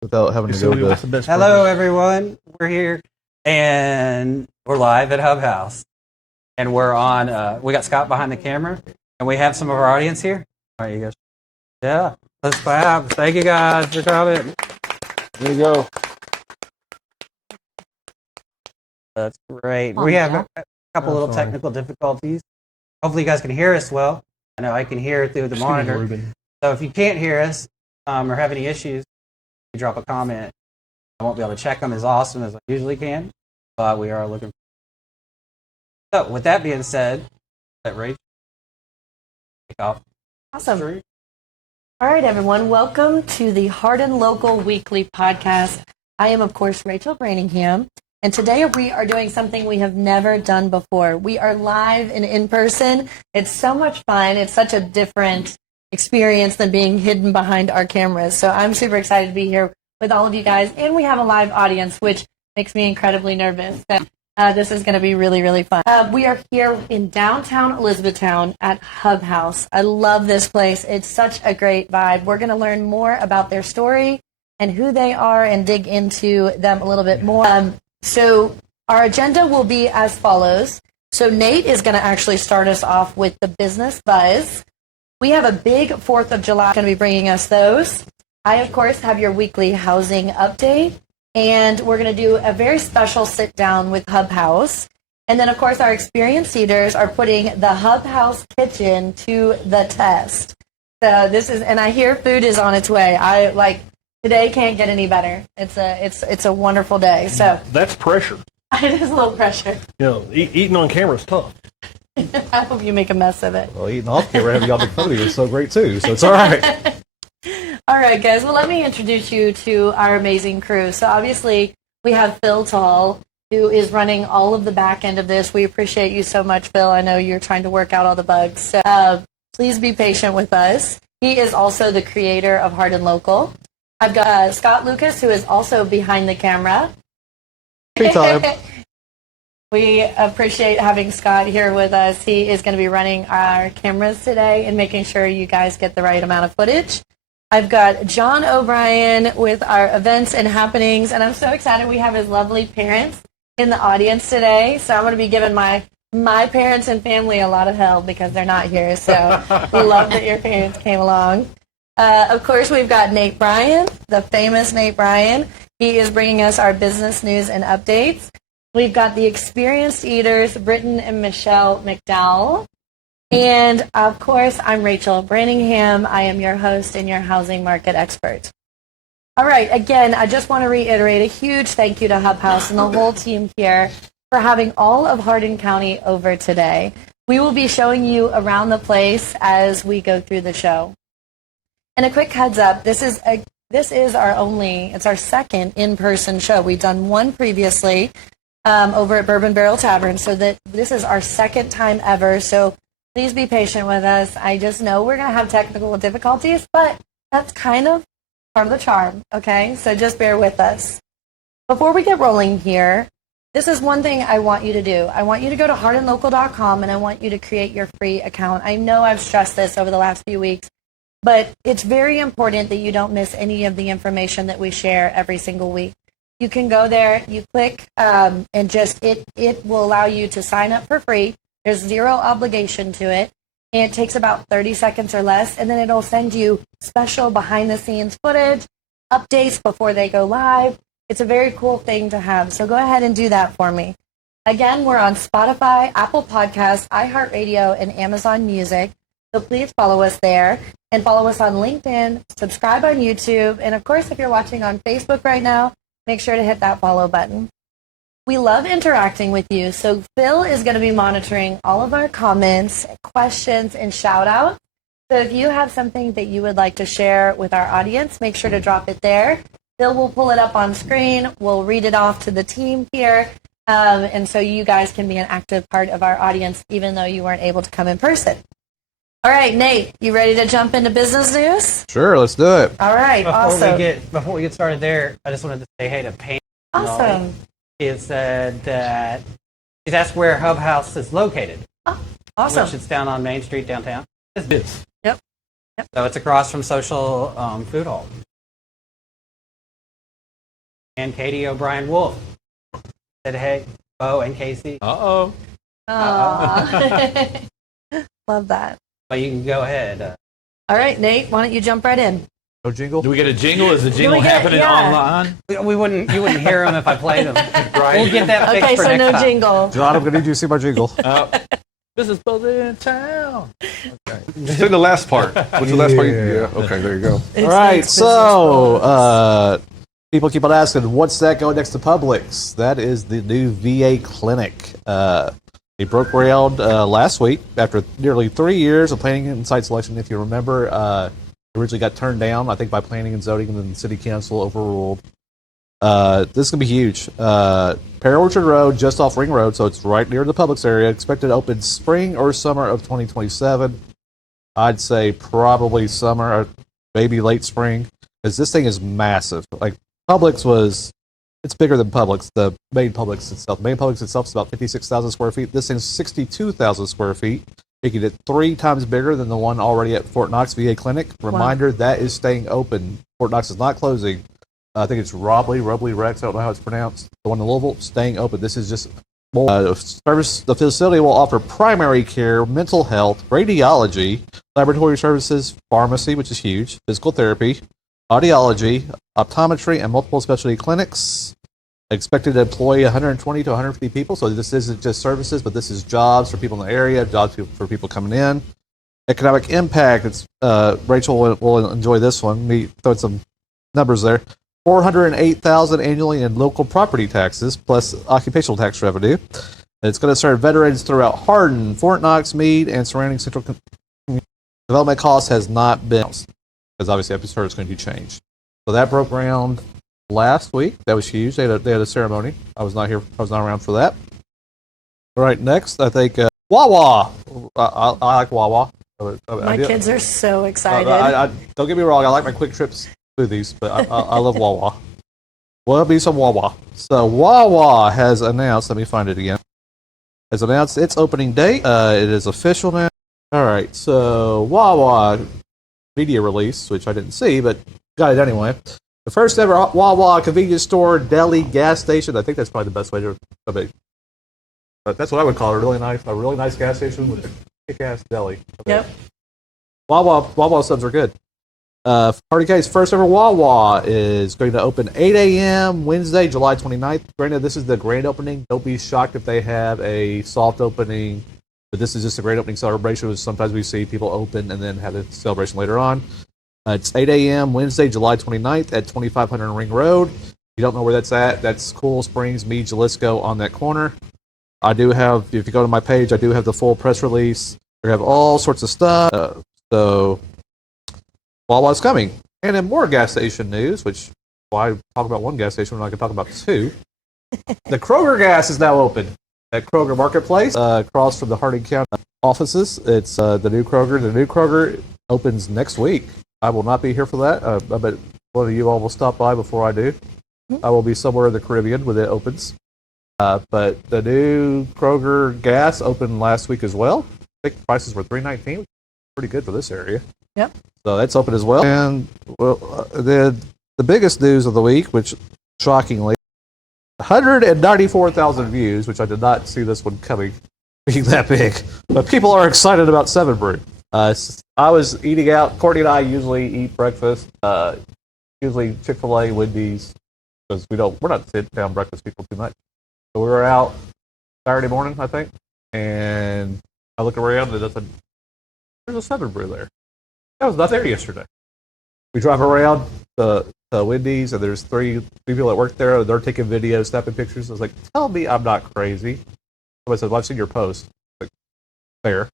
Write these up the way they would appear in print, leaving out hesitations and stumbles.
without having to go to the... Hello, everyone. We're here, and we're live at HubHaus. And we're on, we got Scott behind the camera, and we have some of our audience here. All right, you guys. Yeah, let's clap. Thank you guys for coming. There you go. That's great. We have a couple little technical difficulties. Hopefully you guys can hear us well. I know I can hear through the monitor. So if you can't hear us or have any issues, you drop a comment. I won't be able to check them as awesome as I usually can, but we are looking. So with that being said, let Rachel kick off. Awesome. All right, everyone. Welcome to the Hardin Local Weekly Podcast. I am, of course, Rachel Brantingham. And today we are doing something we have never done before. We are live and in person. It's so much fun. It's such a different experience than being hidden behind our cameras. So I'm super excited to be here with all of you guys. And we have a live audience, which makes me incredibly nervous. This is going to be really, really fun. We are here in downtown Elizabethtown at HubHaus. I love this place. It's such a great vibe. We're going to learn more about their story and who they are and dig into them a little bit more. So our agenda will be as follows. So Nate is going to actually start us off with the business buzz. We have a big 4th of July going to be bringing us those. I, of course, have your weekly housing update. And we're going to do a very special sit down with HubHaus. And then, of course, our experienced eaters are putting the HubHaus kitchen to the test. So this is, and I hear food is on its way. Today can't get any better. It's a wonderful day. So that's pressure. It is a little pressure. You know, eating on camera is tough. I hope you make a mess of it. Well, eating off camera, having y'all make fun of you is so great too. So it's all right. All right, guys. Well, let me introduce you to our amazing crew. So obviously, we have Phil Tall, who is running all of the back end of this. We appreciate you so much, Phil. I know you're trying to work out all the bugs. So please be patient with us. He is also the creator of Hardin Local. I've got Scott Lucas, who is also behind the camera. Free time. We appreciate having Scott here with us. He is going to be running our cameras today and making sure you guys get the right amount of footage. I've got Jon O'Brien with our events and happenings, and I'm so excited we have his lovely parents in the audience today. So I'm going to be giving my parents and family a lot of hell because they're not here. So we love that your parents came along. Of course, we've got Nate Bryan, the famous Nate Bryan. He is bringing us our business news and updates. We've got the experienced eaters, Britton and Michelle McDowell. And, of course, I'm Rachel Brantingham. I am your host and your housing market expert. All right, again, I just want to reiterate a huge thank you to HubHaus and the whole team here for having all of Hardin County over today. We will be showing you around the place as we go through the show. And a quick heads up, this is our second in-person show. We've done one previously over at Bourbon Barrel Tavern, so that this is our second time ever. So please be patient with us. I just know we're going to have technical difficulties, but that's kind of part of the charm, okay? So just bear with us. Before we get rolling here, this is one thing I want you to do. I want you to go to hardinlocal.com, and I want you to create your free account. I know I've stressed this over the last few weeks, but it's very important that you don't miss any of the information that we share every single week. You can go there, you click, and it will allow you to sign up for free. There's zero obligation to it, and it takes about 30 seconds or less, and then it'll send you special behind-the-scenes footage, updates before they go live. It's a very cool thing to have, so go ahead and do that for me. Again, we're on Spotify, Apple Podcasts, iHeartRadio, and Amazon Music, so please follow us there, and follow us on LinkedIn, subscribe on YouTube, and of course, if you're watching on Facebook right now, make sure to hit that follow button. We love interacting with you, so Phil is going to be monitoring all of our comments, questions, and shout-outs. So if you have something that you would like to share with our audience, make sure to drop it there. Phil will pull it up on screen. We'll read it off to the team here, and so you guys can be an active part of our audience, even though you weren't able to come in person. All right, Nate, you ready to jump into business news? Sure, let's do it. All right, awesome. Before we get started there, I just wanted to say hey to Payne. Awesome. He said that he's asked where HubHaus is located. Oh, awesome. Which it's down on Main Street downtown. It's this. Yep. So it's across from Social Food Hall. and Katie O'Brien Wolf. Said hey, Bo and Casey. Uh-oh. Aw. Love that. But you can go ahead. All right, Nate, why don't you jump right in? No jingle? Do we get a jingle? Is the jingle we get- happening yeah. online? You wouldn't hear them if I played them. We'll get that fixed Okay, for so next no time. jingle. John, I'm going to need you to see my jingle. This is supposed to be in town. Sing the last part. What's the last part? Yeah. Okay, there you go. It's All right, Nate's so people keep on asking, what's that going next to Publix? That is the new VA clinic. It broke ground last week after nearly 3 years of planning and site selection. If you remember, it originally got turned down, I think, by planning and zoning, and then the city council overruled. This is going to be huge. Pear Orchard Road, just off Ring Road, so it's right near the Publix area. Expected to open spring or summer of 2027. I'd say probably summer, or maybe late spring, because this thing is massive. Like, Publix was, it's bigger than Publix, the main Publix itself. The main Publix itself is about 56,000 square feet. This thing's 62,000 square feet, making it 3 times bigger than the one already at Fort Knox VA Clinic. Reminder, that is staying open. Fort Knox is not closing. I think it's Robley Rex, I don't know how it's pronounced. The one in Louisville, staying open. This is just more service. The facility will offer primary care, mental health, radiology, laboratory services, pharmacy, which is huge, physical therapy, audiology, optometry, and multiple specialty clinics. Expected to employ 120 to 150 people, so this isn't just services, but this is jobs for people in the area, jobs for people coming in. Economic impact, it's Rachel will enjoy this one. Me throw some numbers there. $408,000 annually in local property taxes, plus occupational tax revenue. It's going to serve veterans throughout Hardin, Fort Knox, Meade, and surrounding central community. Development cost has not been, because obviously I've heard it's going to be changed. So that broke ground last week. That was huge. They had a ceremony. I was not here. I was not around for that. All right, next I think Wawa. I like Wawa. My kids are so excited. Don't get me wrong. I like my quick trips these, but I love Wawa. Well, be some Wawa. So Wawa has announced, let me find it again, has announced its opening date. It is official now. All right, so Wawa media release, which I didn't see, but got it anyway. The first ever Wawa convenience store, deli, gas station. I think that's probably the best way to it. But that's what I would call it. A really nice gas station with a kick-ass deli. Yep. Wawa subs are good. Hardin County's first ever Wawa is going to open 8 a.m. Wednesday, July 29th. Granted, this is the grand opening. Don't be shocked if they have a soft opening, but this is just a grand opening celebration, which sometimes we see people open and then have a celebration later on. It's 8 a.m. Wednesday, July 29th at 2500 Ring Road. If you don't know where that's at, that's Cool Springs, Meade, Jalisco on that corner. I do have, if you go to my page, I do have the full press release. We have all sorts of stuff. So Wawa's coming. And in more gas station news, which why talk about one gas station when I can talk about 2. The Kroger gas is now open at Kroger Marketplace, across from the Hardin County offices. It's the new Kroger. The new Kroger opens next week. I will not be here for that. I bet one of you all will stop by before I do. I will be somewhere in the Caribbean when it opens. But the new Kroger gas opened last week as well. I think prices were $3.19, which is pretty good for this area. Yep. So that's open as well. And well, the biggest news of the week, which shockingly, 194,000 views, which I did not see this one coming, being that big. But people are excited about 7 Brew. I was eating out. Courtney and I usually eat breakfast. Usually Chick-fil-A, Wendy's, because we're not sit down breakfast people too much. So we were out Saturday morning, I think, and I looked around and I said, "There's a 7 Brew there." That was not there yesterday. We drive around the Wendy's, and there's 3 people that work there. They're taking videos, snapping pictures. I was like, "Tell me I'm not crazy." Somebody said, "Well, I've seen your post." Like, fair.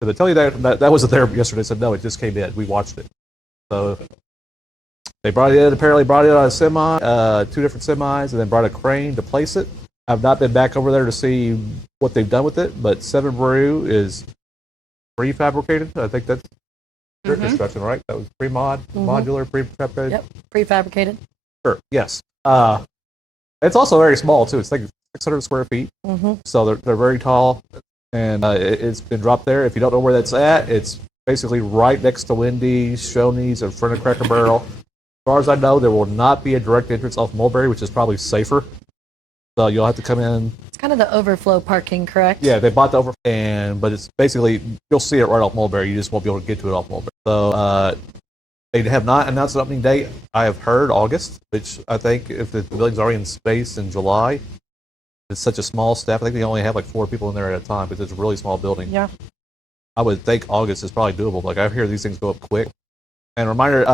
Did I tell you that wasn't there yesterday? I said, "No, it just came in. We watched it." So they apparently brought it on a semi, 2 different semis, and then brought a crane to place it. I've not been back over there to see what they've done with it, but 7 Brew is prefabricated. I think that's your construction, right? That was modular, prefabricated? Yep, prefabricated. Sure, yes. It's also very small, too. It's like 600 square feet, so they're very tall, and it's been dropped there. If you don't know where that's at, it's basically right next to Wendy's, Shoney's, in front of Cracker Barrel. far as I know, there will not be a direct entrance off Mulberry, which is probably safer. So you'll have to come in. It's kind of the overflow parking, correct? Yeah, they bought the but it's basically, you'll see it right off Mulberry. You just won't be able to get to it off Mulberry. So they have not announced an opening date. I have heard August, which I think if the building's already in space in July, it's such a small staff. I think they only have like 4 people in there at a time because it's a really small building. Yeah. I would think August is probably doable. Like I hear these things go up quick. And reminder,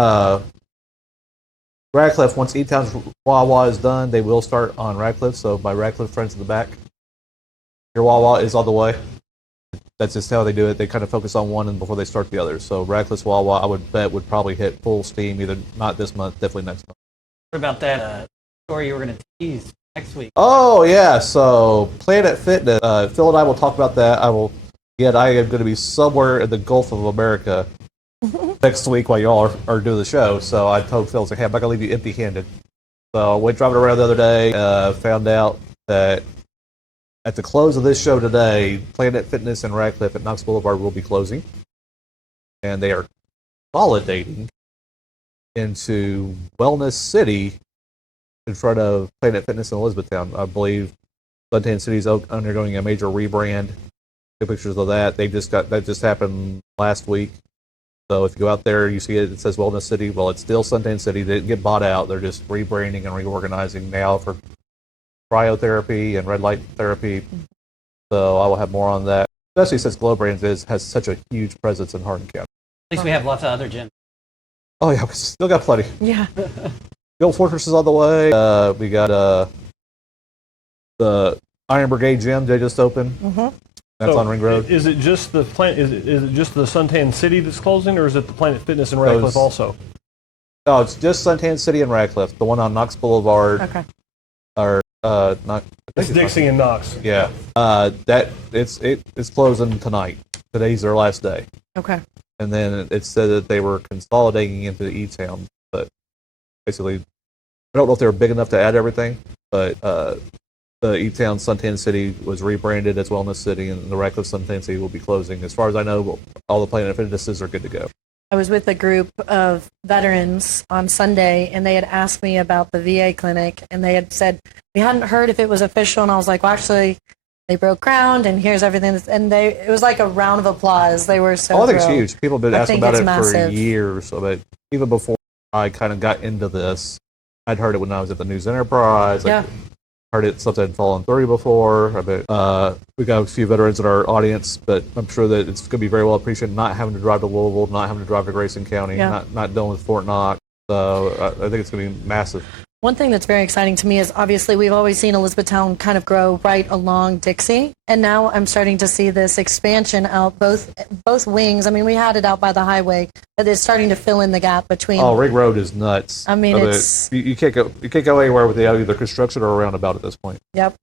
Radcliffe, once E-Town's Wawa is done, they will start on Radcliffe. So by Radcliffe, friends in the back, your Wawa is on the way. That's just how they do it. They kind of focus on one and before they start the other. So Radcliffe's Wawa, I would bet, would probably hit full steam either not this month, definitely next month. What about that story you were going to tease next week? Oh yeah, so Planet Fitness. Phil and I will talk about that. I am going to be somewhere in the Gulf of America next week while y'all are doing the show. So I told Phil, hey, I'm not going to leave you empty-handed. So I went driving around the other day, found out that at the close of this show today, Planet Fitness and Radcliffe at Knox Boulevard will be closing. And they are consolidating into Wellness City in front of Planet Fitness in Elizabethtown. I believe Suntan City is undergoing a major rebrand. Good pictures of that. That just happened last week. So if you go out there, you see it says Wellness City. Well, it's still Suntan City. They didn't get bought out. They're just rebranding and reorganizing now for cryotherapy and red light therapy. So I will have more on that, especially since Glow Brands has such a huge presence in Hardin County. At least we have lots of other gyms. Oh yeah, we still got plenty. Yeah. The Old Fortress is on the way. We got the Iron Brigade gym they just opened. Mm-hmm. That's on Ring Road. Is it just the Is it just the Suntan City that's closing, or is it the Planet Fitness in Radcliffe also? No, it's just Suntan City and Radcliffe. The one on Knox Boulevard. Okay. Or not. It's Dixie and Knox. Yeah. It's closing tonight. Today's their last day. Okay. And then it said that they were consolidating into E-Town, but basically, I don't know if they were big enough to add everything, but the E-Town Suntan City was rebranded as Wellness City, and the Radcliffe Suntan City will be closing. As far as I know, all the Planet Fitnesses are good to go. I was with a group of veterans on Sunday, and they had asked me about the VA clinic, and they had said, we hadn't heard if it was official, and I was like, well, actually, they broke ground, and here's everything. And it was like a round of applause. They were so I think it's thrilled. huge. People have been asking about it massive. for years. But even before I kind of got into this, I'd heard it when I was at the News Enterprise. Yeah. Heard it something had fallen through before. We got a few veterans in our audience, but I'm sure that it's going to be very well appreciated not having to drive to Louisville, not having to drive to Grayson County, not dealing with Fort Knox. So I think it's going to be massive. One thing that's very exciting to me is obviously we've always seen Elizabethtown kind of grow right along Dixie, and now I'm starting to see this expansion out both wings. I mean, we had it out by the highway, but it's starting to fill in the gap between. Oh, Ring Road is nuts. I mean, it's you can't go anywhere without either construction or a roundabout at this point. Yep,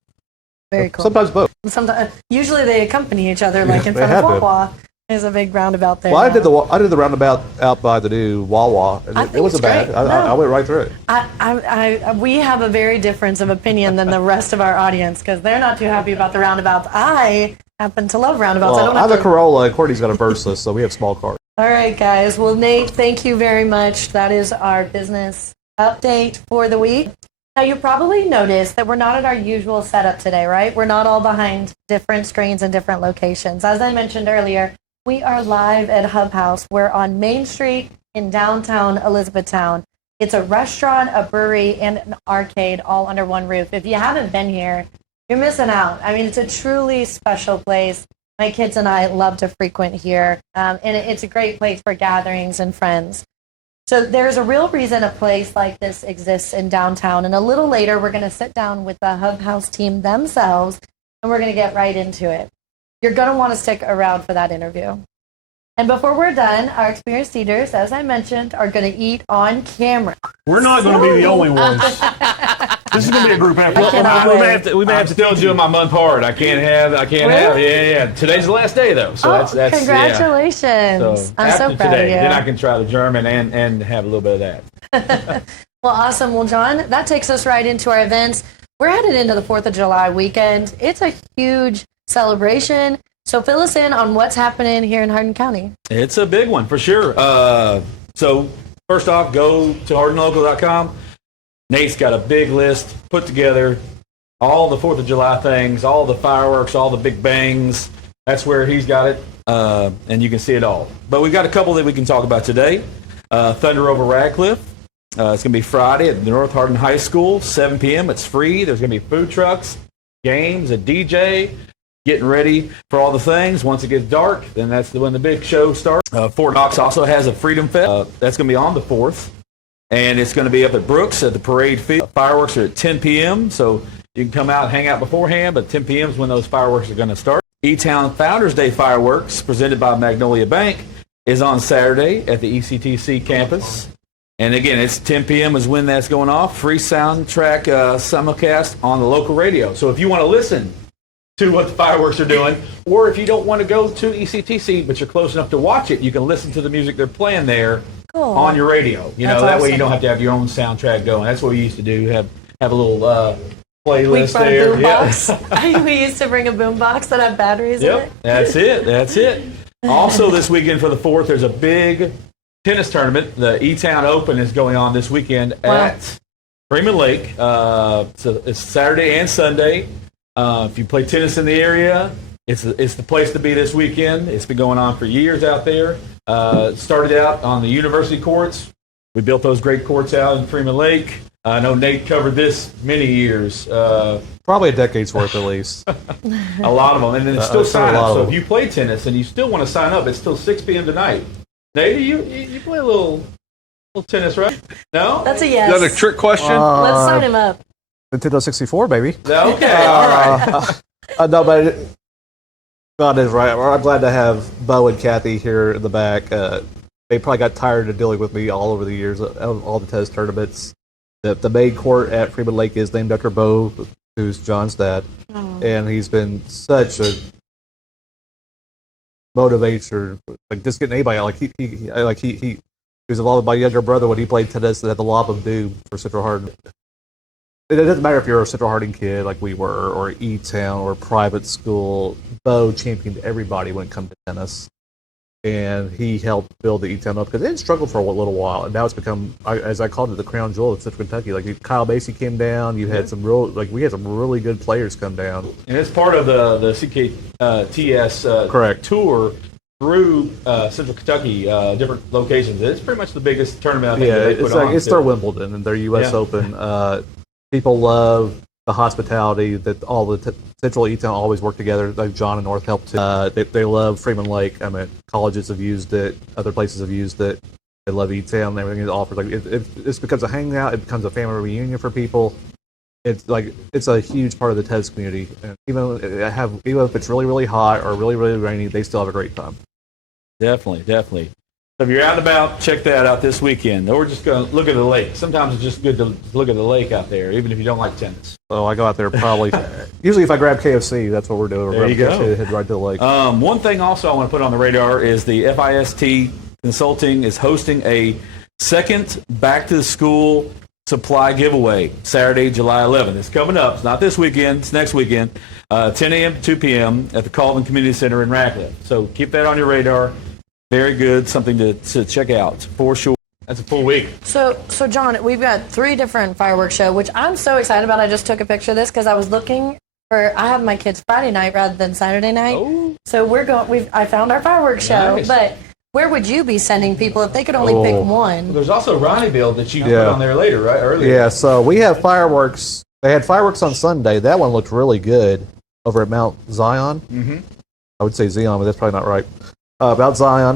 very cool. Sometimes both. Sometimes usually they accompany each other, like in they front have of to. Wawa. There's a big roundabout there. Well, I now. did the roundabout out by the new Wawa, and it wasn't bad. I went right through it. We have a very difference of opinion than the rest of our audience because they're not too happy about the roundabouts. I happen to love roundabouts. Well, I have a Corolla, and Courtney's got a Versa, so we have small cars. All right, guys. Well, Nate, thank you very much. That is our business update for the week. Now, you probably noticed that we're not at our usual setup today, right? We're not all behind different screens in different locations. As I mentioned earlier, we are live at HubHaus. We're on Main Street in downtown Elizabethtown. It's a restaurant, a brewery, and an arcade all under one roof. If you haven't been here, you're missing out. I mean, it's a truly special place. My kids and I love to frequent here, and it's a great place for gatherings and friends. So there's a real reason a place like this exists in downtown. And a little later, we're going to sit down with the HubHaus team themselves, and we're going to get right into it. You're going to want to stick around for that interview. And before we're done, our experienced eaters, as I mentioned, are going to eat on camera. We're not going to be the only ones. This is going to be a group effort. We may have to still doing my month part. I can't have. Yeah. Today's the last day though, so that's congratulations! Yeah. So I'm so after proud today, of you. then I can try the German and have a little bit of that. Well, awesome. Well, John, that takes us right into our events. We're headed into the 4th of July weekend. It's a huge celebration. So fill us in on what's happening here in Hardin County. It's a big one for sure. So First off, go to hardinlocal.com. Nate's got a big list put together, all the 4th of July things, all the fireworks, all the big bangs. That's where he's got it, and you can see it all. But we've got a couple that we can talk about today. Thunder over Radcliffe. It's going to be Friday at North Hardin High School, 7 p.m. It's free. There's going to be food trucks, games, a DJ, getting ready for all the things. Once it gets dark, then that's when the big show starts. Fort Knox also has a Freedom Fest. That's going to be on the 4th. And it's going to be up at Brooks at the parade field. Fireworks are at 10 p.m., so you can come out and hang out beforehand, but 10 p.m. is when those fireworks are going to start. E-Town Founders Day fireworks, presented by Magnolia Bank, is on Saturday at the ECTC campus. And again, it's 10 p.m. is when that's going off. Free soundtrack simulcast on the local radio. So if you want to listen to what the fireworks are doing, or if you don't want to go to ECTC, but you're close enough to watch it, you can listen to the music they're playing there. Cool. On your radio. You know, that way you don't have to have your own soundtrack going. That's what we used to do. Have a little playlist there. Yeah. We used to bring a boombox that had batteries in it. That's it. Also this weekend for the 4th, there's a big tennis tournament. The E-Town Open is going on this weekend at Freeman Lake. So it's Saturday and Sunday. If you play tennis in the area, it's the place to be this weekend. It's been going on for years out there. Started out on the university courts. We built those great courts out in Freeman Lake. I know Nate covered this many years. Probably a decade's worth at least. A lot of them. And then it's still sign up. So if you play tennis and you still want to sign up, it's still 6 p.m. tonight. Nate, you play a little tennis, right? No? That's a yes. Is that a trick question? Let's sign him up. Nintendo 64, baby. Okay, all right. No, but God is right. I'm glad to have Bo and Kathy here in the back. They probably got tired of dealing with me all over the years of all the tennis tournaments. The main court at Freeman Lake is named after Bo, who's John's dad, and he's been such a motivator. Like just getting anybody out. He was involved with my younger brother when he played tennis and had the lob of doom for Central Hardin. It doesn't matter if you're a Central Hardin kid like we were, or E-Town, or private school. Bo championed everybody when it comes to tennis. And he helped build the E-Town up because it struggled for a little while. And now it's become, as I called it, the crown jewel of Central Kentucky. Like Kyle Macy came down. You had we had some really good players come down. And it's part of the CKTS correct tour through Central Kentucky, different locations. It's pretty much the biggest tournament I think that they put on. It's their Wimbledon and their U.S. Open. People love the hospitality that all the Central E-Town always work together. Like John and North help too. They love Freeman Lake. I mean, colleges have used it. Other places have used it. They love E-Town and everything it offers. Like it becomes a hangout. It becomes a family reunion for people. It's a huge part of the tennis community. And even if it's really, really hot or really, really rainy, they still have a great time. Definitely. So if you're out and about, check that out this weekend. Or just go look at the lake. Sometimes it's just good to look at the lake out there, even if you don't like tennis. So I go out there probably. Usually if I grab KFC, that's what we're doing. There you go. Head right to the lake. One thing also I want to put on the radar is the FIST Consulting is hosting a second back to the school supply giveaway Saturday, July 11th. It's coming up. It's not this weekend. It's next weekend. 10 a.m. to 2 p.m. at the Colvin Community Center in Radcliffe. So keep that on your radar. Very good, something to check out for sure. That's a full week. So John, we've got 3 different fireworks show, which I'm so excited about. I just took a picture of this because I was looking for. I have my kids Friday night rather than Saturday night. Oh. So I found our fireworks show, but where would you be sending people if they could only pick one? Well, there's also Ronnieville that you put on there later, right? Earlier. Yeah. So we have fireworks. They had fireworks on Sunday. That one looked really good over at Mount Zion. Mm-hmm. I would say Zion, but that's probably not right. About Zion,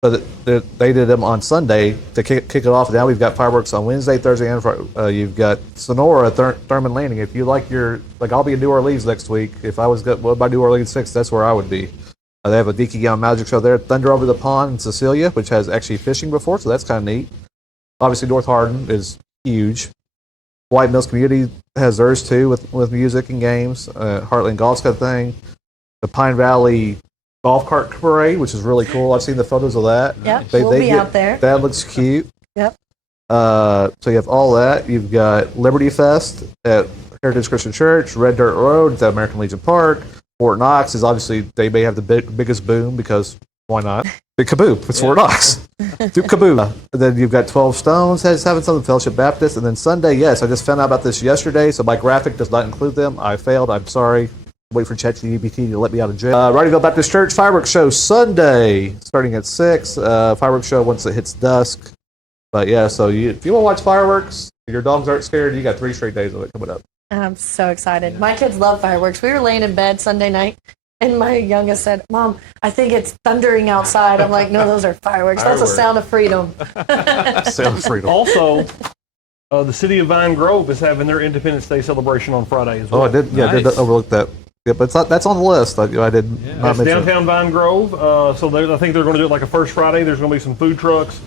but they did them on Sunday to kick it off. Now we've got fireworks on Wednesday, Thursday, and Friday. You've got Sonora, Thurman Landing. If you like I'll be in New Orleans next week. If I was by New Orleans 6, that's where I would be. They have a Deaky Gown Magic Show there. Thunder Over the Pond in Cecilia, which has actually fishing before, so that's kind of neat. Obviously, North Hardin is huge. White Mills Community has theirs too with music and games. Heartland Golf's got a thing. The Pine Valley Golf Cart Parade, which is really cool. I've seen the photos of that. Yep, we'll be out there. That looks cute. Yep. So you have all that. You've got Liberty Fest at Heritage Christian Church, Red Dirt Road at American Legion Park. Fort Knox is obviously, they may have the biggest boom because Why not? The Kaboop. It's Fort Knox. Do Kaboop. Then you've got 12 Stones having something, Fellowship Baptist. And then Sunday, yes, I just found out about this yesterday, so my graphic does not include them. I failed. I'm sorry. Wait for ChatGPT to let me out of jail. Wrightyville Baptist Church fireworks show Sunday, starting at 6. Fireworks show once it hits dusk. But yeah, so if you want to watch fireworks, your dogs aren't scared, you got 3 straight days of it coming up. I'm so excited. My kids love fireworks. We were laying in bed Sunday night, and my youngest said, Mom, I think it's thundering outside. I'm like, no, those are fireworks. That's a sound of freedom. Sound of freedom. Also, the city of Vine Grove is having their Independence Day celebration on Friday as well. Oh, I did. Yeah, I did overlook that. Yeah, but that's on the list. I did not It's mention downtown Vine Grove. So I think they're going to do it like a first Friday. There's going to be some food trucks.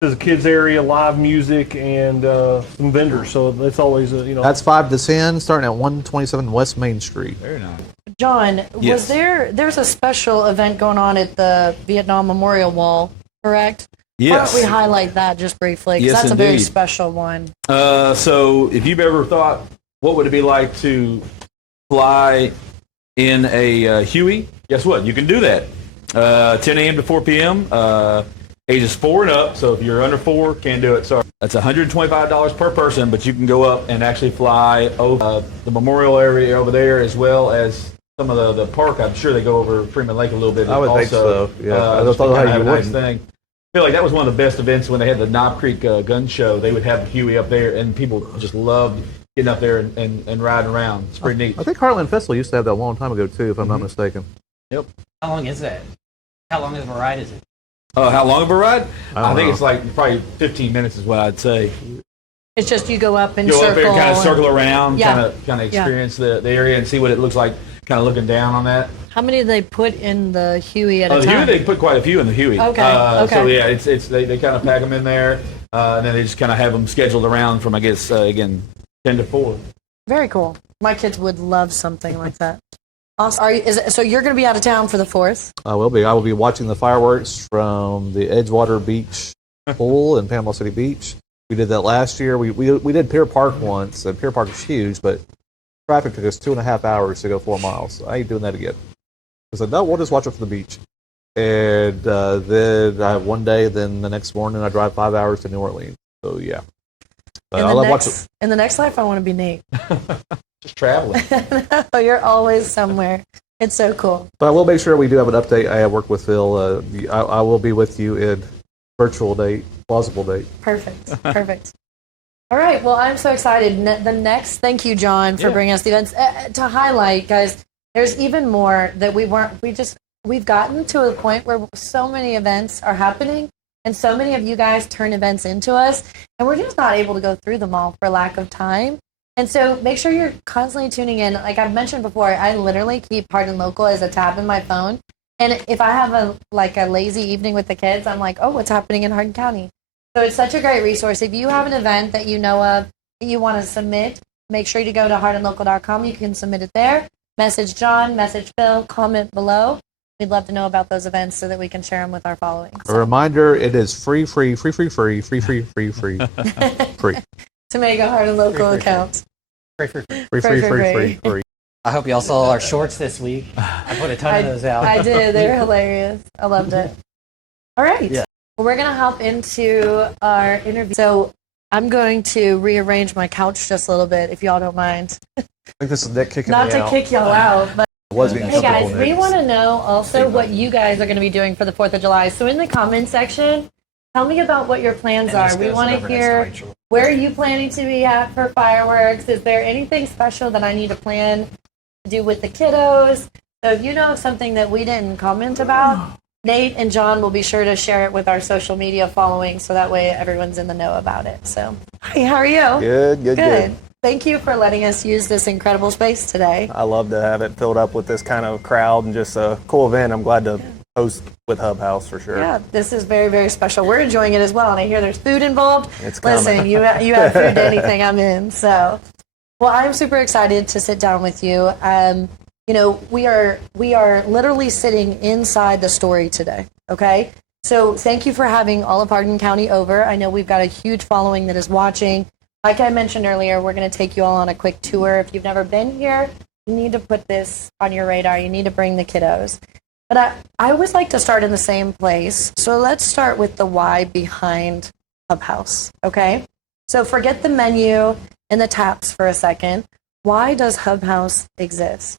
There's a kids area, live music, and some vendors. So it's always That's 5 to 10, starting at 127 West Main Street. Very nice. John, Yes. there's a special event going on at the Vietnam Memorial Wall, correct? Yes. Why don't we highlight that just briefly? Because Yes, that's a very indeed. special one. So if you've ever thought, what would it be like to fly in a Huey? Guess what? You can do that. 10 a.m. to 4 p.m. Ages 4 and up. So if you're under 4, can't do it. Sorry. That's $125 per person, but you can go up and actually fly over the memorial area over there, as well as some of the park. I'm sure they go over Freeman Lake a little bit. I would think also. so, yeah. I Just thought to how kinda you have a nice wouldn't. thing. I feel like that was one of the best events when they had the Knob Creek gun show. They would have the Huey up there, and people just loved getting up there and riding around. It's pretty neat. I think Heartland Festival used to have that a long time ago, too, if I'm not mistaken. How long is that? How long of a ride is it? How long of a ride? I think know. it's like probably 15 minutes is what I'd say. It's just you go up and Go circle. up there and kind of and- circle around, Yeah. kind of experience the area and see what it looks like, kind of looking down on that. How many do they put in the Huey at a The Huey, time? they put quite a few in the Huey. Okay, So okay. yeah, they kind of pack them in there, and then they just kind of have them scheduled around from, I guess, again, 10 to 4. Very cool. My kids would love something like that. Awesome. So you're going to be out of town for the 4th? I will be. I will be watching the fireworks from the Edgewater Beach pool in Panama City Beach. We did that last year. We did Pier Park once, and Pier Park is huge, but traffic took us 2.5 hours to go 4 miles. I ain't doing that again. I said, no, we'll just watch it from the beach. And then I have one day, then the next morning I drive 5 hours to New Orleans. So yeah. But I love watching. In the next life, I want to be Nate. Just traveling. You're always somewhere. It's so cool. But I will make sure we do have an update. I have worked with Phil. I will be with you in virtual date, plausible date. Perfect. Perfect. All right. Well, I'm so excited. Thank you, John, for bringing us the events. To highlight, guys, there's even more that we've gotten to a point where so many events are happening, and so many of you guys turn events into us, and we're just not able to go through them all for lack of time. And so make sure you're constantly tuning in. Like I've mentioned before, I literally keep Hardin Local as a tab in my phone. And if I have a lazy evening with the kids, I'm like, oh, what's happening in Hardin County? So it's such a great resource. If you have an event that you know of that you want to submit, make sure to go to hardinlocal.com. You can submit it there. Message John, message Phil, comment below. We'd love to know about those events so that we can share them with our following. A reminder, it is free. To make a Hardin Local account. Free. I hope y'all saw our shorts this week. I put a ton of those out. I did. They were hilarious. I loved it. All right. Yeah. Well, we're going to hop into our interview. So I'm going to rearrange my couch just a little bit, if y'all don't mind. I think this is Nick kicking Not me to out. kick y'all out, but hey guys, we want to know also what you guys are going to be doing for the 4th of July. So in the comment section, tell me about what your plans are. We want to hear, where are you planning to be at for fireworks? Is there anything special that I need to plan to do with the kiddos? So if you know of something that we didn't comment about, Nate and John will be sure to share it with our social media following, so that way everyone's in the know about it. So, hi, how are you? Good. Thank you for letting us use this incredible space today. I love to have it filled up with this kind of crowd and just a cool event. I'm glad to host with HubHaus for sure. Yeah, this is very, very special. We're enjoying it as well, and I hear there's food involved. It's coming. Listen, you have food to anything I'm in. So, well, I'm super excited to sit down with you. We are literally sitting inside the story today. Okay, so thank you for having all of Hardin County over. I know we've got a huge following that is watching. Like I mentioned earlier, we're going to take you all on a quick tour. If you've never been here, you need to put this on your radar. You need to bring the kiddos. But I always like to start in the same place. So let's start with the why behind HubHaus, okay? So forget the menu and the taps for a second. Why does HubHaus exist?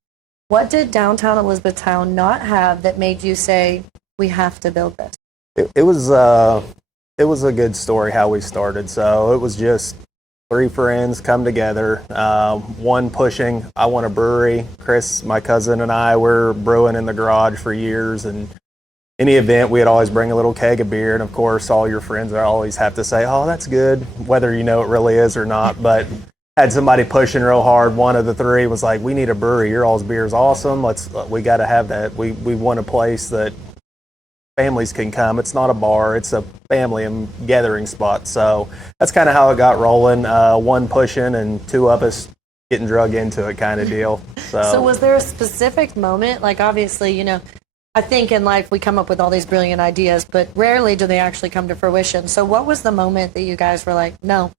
What did downtown Elizabethtown not have that made you say, we have to build this? It was a good story how we started. So it was just 3 friends come together, one pushing, I want a brewery. Chris, my cousin, and I were brewing in the garage for years, and any event we'd always bring a little keg of beer, and of course all your friends always have to say, oh, that's good, whether you know it really is or not. But had somebody pushing real hard. One of the 3 was like, we need a brewery, your all's beer is awesome, we got to have that. We want a place that families can come. It's not a bar, it's a family and gathering spot. So that's kind of how it got rolling. One pushing and 2 of us getting drug into it kind of deal. So was there a specific moment? Like, obviously, you know, I think in life we come up with all these brilliant ideas, but rarely do they actually come to fruition. So what was the moment that you guys were like, no,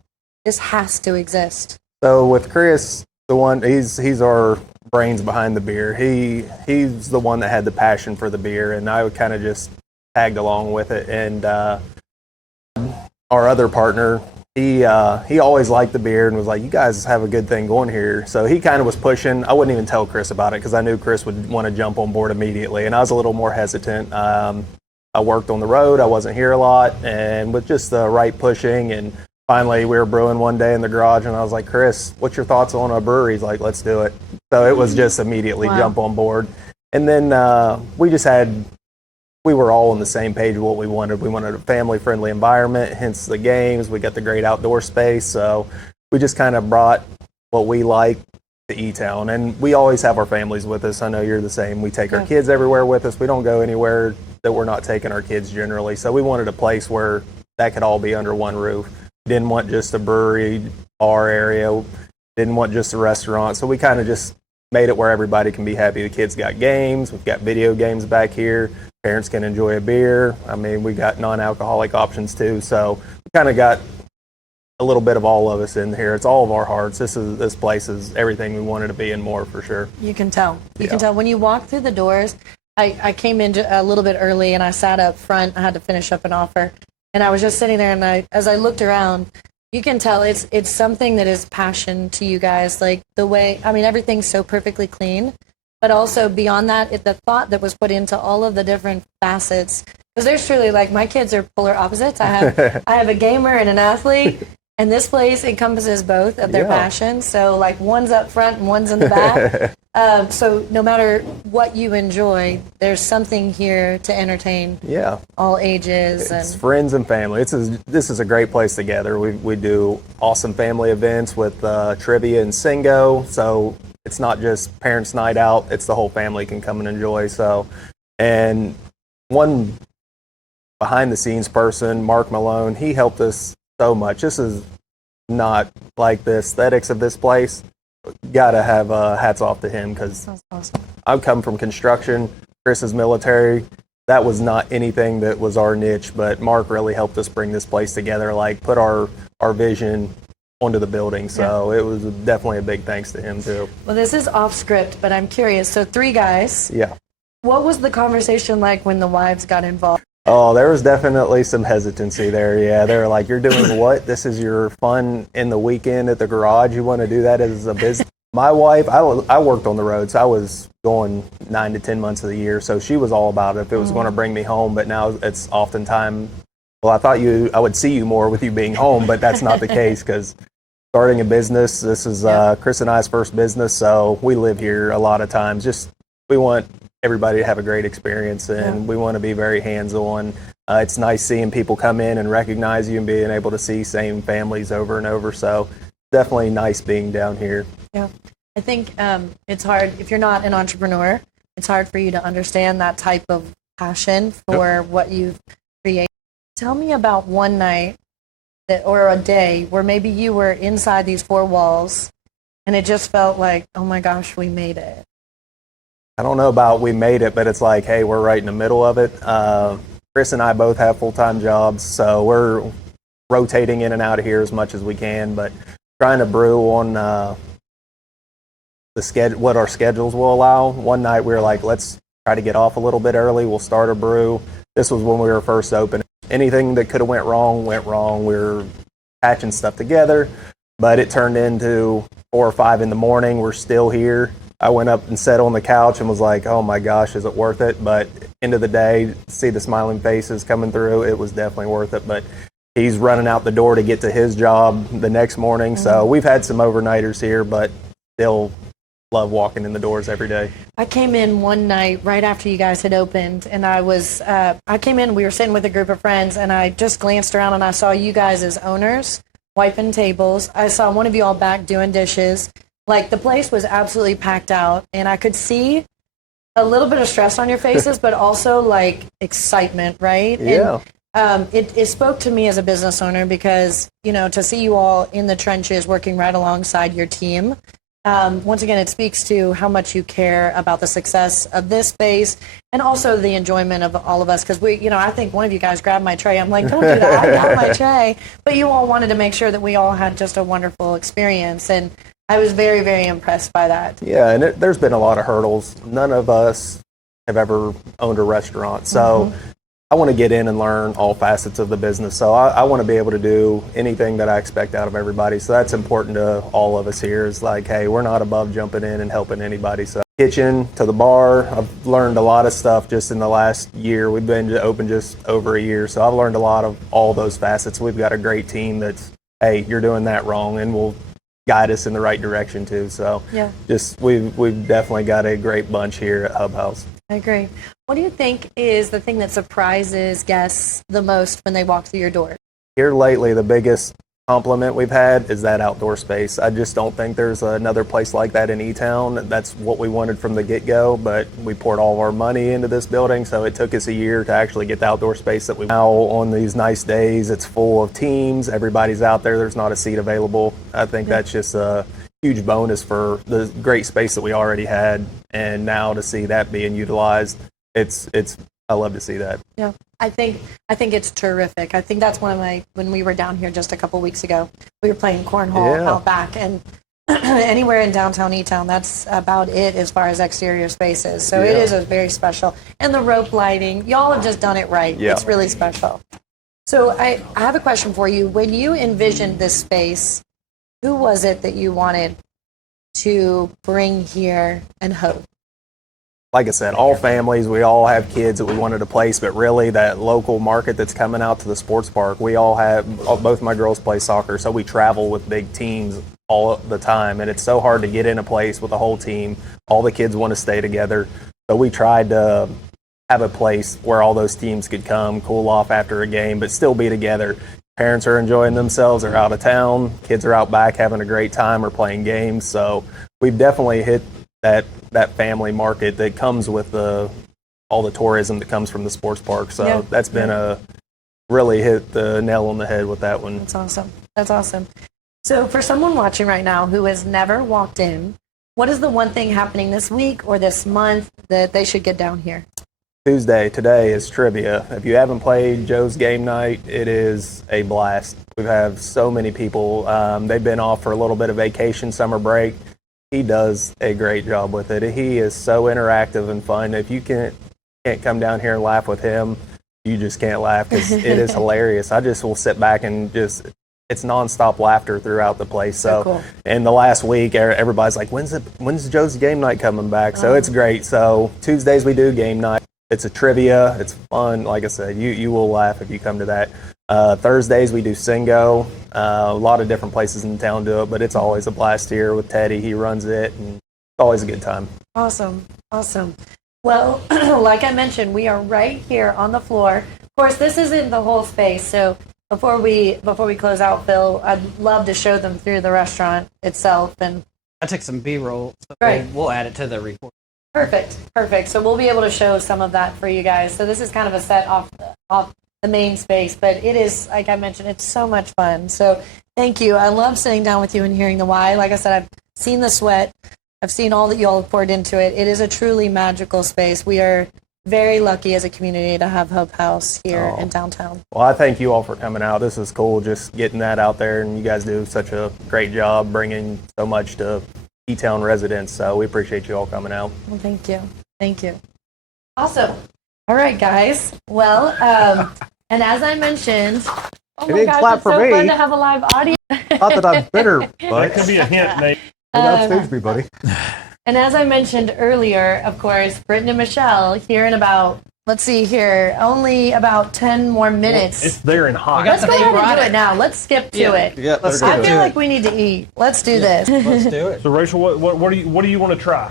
this has to exist? So with Chris, the one, he's our brains behind the beer. He's the one that had the passion for the beer, and I would kind of just tagged along with it. And our other partner, he always liked the beer and was like, you guys have a good thing going here. So he kind of was pushing. I wouldn't even tell Chris about it because I knew Chris would want to jump on board immediately, and I was a little more hesitant. I worked on the road, I wasn't here a lot, and with just the right pushing, and finally we were brewing one day in the garage, and I was like, Chris, what's your thoughts on a brewery? He's like, let's do it. So it was just immediately jump on board. And then we were all on the same page of what we wanted. We wanted a family-friendly environment, hence the games. We got the great outdoor space. So we just kind of brought what we like to E-Town. And we always have our families with us. I know you're the same. We take our kids everywhere with us. We don't go anywhere that we're not taking our kids generally. So we wanted a place where that could all be under one roof. Didn't want just a brewery, bar area. Didn't want just a restaurant. So we kind of just made it where everybody can be happy. The kids got games. We've got video games back here. Parents can enjoy a beer. I mean, we got non-alcoholic options too. So we kind of got a little bit of all of us in here. It's all of our hearts. This place is everything we wanted to be and more, for sure. You can tell. You can tell when you walk through the doors. I came in a little bit early and I sat up front. I had to finish up an offer, and I was just sitting there. And as I looked around, you can tell it's something that is passion to you guys. Like the way, I mean, everything's so perfectly clean, but also beyond that, the thought that was put into all of the different facets. Because there's truly, like, my kids are polar opposites. I have a gamer and an athlete, and this place encompasses both of their passions. So, like, one's up front and one's in the back. So no matter what you enjoy, there's something here to entertain all ages. It's friends and family. This is a great place to gather. We do awesome family events with trivia and Singo. So it's not just parents' night out. It's the whole family can come and enjoy. So, and one behind-the-scenes person, Mark Malone, he helped us so much. This is not like the aesthetics of this place. Gotta have hats off to him, because awesome. I've come from construction. Chris is military. That was not anything that was our niche, but Mark really helped us bring this place together, like put our vision onto the building. So it was definitely a big thanks to him too. Well, this is off script, but I'm curious. So 3 guys. Yeah. What was the conversation like when the wives got involved? Oh, there was definitely some hesitancy there. Yeah, they were like, you're doing what? This is your fun in the weekend at the garage? You want to do that as a business? My wife, I worked on the road, so I was going 9 to 10 months of the year, so she was all about it if it was going to bring me home. But now it's oftentimes, well, I thought I would see you more with you being home, but that's not the case, because starting a business, this is Chris and I's first business, so we live here a lot of times. Just, we want everybody to have a great experience, and we want to be very hands-on. It's nice seeing people come in and recognize you and being able to see same families over and over. So definitely nice being down here. Yeah, I think it's hard if you're not an entrepreneur. It's hard for you to understand that type of passion for what you've created. Tell me about one night or a day where maybe you were inside these 4 walls and it just felt like, oh my gosh, we made it. I don't know about we made it, but it's like, hey, we're right in the middle of it. Chris and I both have full-time jobs, so we're rotating in and out of here as much as we can, but trying to brew on the schedule, what our schedules will allow. One night we were like, let's try to get off a little bit early. We'll start a brew. This was when we were first open. Anything that could have went wrong. We were patching stuff together, but it turned into 4 or 5 in the morning. We're still here. I went up and sat on the couch and was like, oh my gosh, is it worth it? But end of the day, see the smiling faces coming through, it was definitely worth it. But he's running out the door to get to his job the next morning. So we've had some overnighters here, but still love walking in the doors every day. I came in one night right after you guys had opened, and I came in, we were sitting with a group of friends, and I just glanced around and I saw you guys as owners wiping tables. I saw one of you all back doing dishes. Like, the place was absolutely packed out, and I could see a little bit of stress on your faces, but also like excitement, right? Yeah. And it spoke to me as a business owner because, you know, to see you all in the trenches working right alongside your team. Once again, it speaks to how much you care about the success of this space and also the enjoyment of all of us. Because I think one of you guys grabbed my tray. I'm like, don't do that. I got my tray. But you all wanted to make sure that we all had just a wonderful experience. And I was very, very impressed by that. Yeah, and there's been a lot of hurdles. None of us have ever owned a restaurant. So I want to get in and learn all facets of the business. So I want to be able to do anything that I expect out of everybody. So that's important to all of us here is like, hey, we're not above jumping in and helping anybody. So kitchen to the bar, I've learned a lot of stuff just in the last year. We've been open just over a year. So I've learned a lot of all those facets. We've got a great team that's, hey, you're doing that wrong, and we'll guide us in the right direction too. So Yeah. just we've definitely got a great bunch here at HubHaus. I agree. What do you think is the thing that surprises guests the most when they walk through your door? Here lately, the biggest compliment we've had is that outdoor space. I just don't think there's another place like that in E-Town. That's what we wanted from the get-go, but we poured all of our money into this building, so it took us a year to actually get the outdoor space that we now on these nice days. It's full of teams. Everybody's out there. There's not a seat available. I think that's just a huge bonus for the great space that we already had, and now to see that being utilized, it's I love to see that. Yeah, I think it's terrific. I think that's when we were down here just a couple weeks ago, we were playing cornhole out back, and anywhere in downtown E-Town, that's about it as far as exterior spaces. So it is a very special. And the rope lighting, y'all have just done it right. Yeah. It's really special. So I have a question for you. When you envisioned this space, who was it that you wanted to bring here and host? Like I said, all families, we all have kids that we wanted to place, but really that local market that's coming out to the sports park, we all have, both my girls play soccer, so we travel with big teams all the time, and it's so hard to get in a place with a whole team. All the kids want to stay together, so we tried to have a place where all those teams could come, cool off after a game, but still be together. Parents are enjoying themselves, they're out of town, kids are out back having a great time or playing games, so we've definitely hit that family market that comes with all the tourism that comes from the sports park. So that's been really hit the nail on the head with that one. That's awesome. That's awesome. So for someone watching right now who has never walked in, what is the one thing happening this week or this month that they should get down here? Tuesday, today is trivia. If you haven't played Joe's Game Night, it is a blast. We have so many people. They've been off for a little bit of vacation, summer break. He does a great job with it. He is so interactive and fun. If you can't come down here and laugh with him, you just can't laugh because it is hilarious. I just will sit back and it's nonstop laughter throughout the place. So cool. In the last week, everybody's like, when's Joe's Game Night coming back? So it's great. So Tuesdays we do game night. It's a trivia. It's fun. Like I said, you will laugh if you come to that. Thursdays we do Singo. A lot of different places in town do it, but it's always a blast here with Teddy. He runs it, and it's always a good time. Awesome. Well, like I mentioned, we are right here on the floor. Of course, this isn't the whole space, so before we close out, Phil, I'd love to show them through the restaurant itself. And I took some B-roll, so Right. we'll add it to the report. Perfect. So we'll be able to show some of that for you guys. So this is kind of a set off the main space, but it is, like I mentioned, it's so much fun. So thank you. I love sitting down with you and hearing the why. Like I said, I've seen the sweat. I've seen all that you all have poured into it. It is a truly magical space. We are very lucky as a community to have HubHaus here in downtown. Well, I thank you all for coming out. This is cool, just getting that out there, and you guys do such a great job bringing so much to E-Town residents. So we appreciate you all coming out. Well, thank you. Awesome. All right, guys. Well, and as I mentioned, oh It my didn't gosh, clap it's for so me. fun to have a live audience. Not that I'm bitter, That but could be a hint, Nate. outstage me, buddy. And as I mentioned earlier, of course, Britton and Michelle here in about, let's see here, only about 10 more minutes. It's there and hot. Let's go ahead and do it now. Let's skip to it. Yeah, let's I go. feel like we need to eat. Let's do this. Let's do it. So, Rachel, what do you want to try?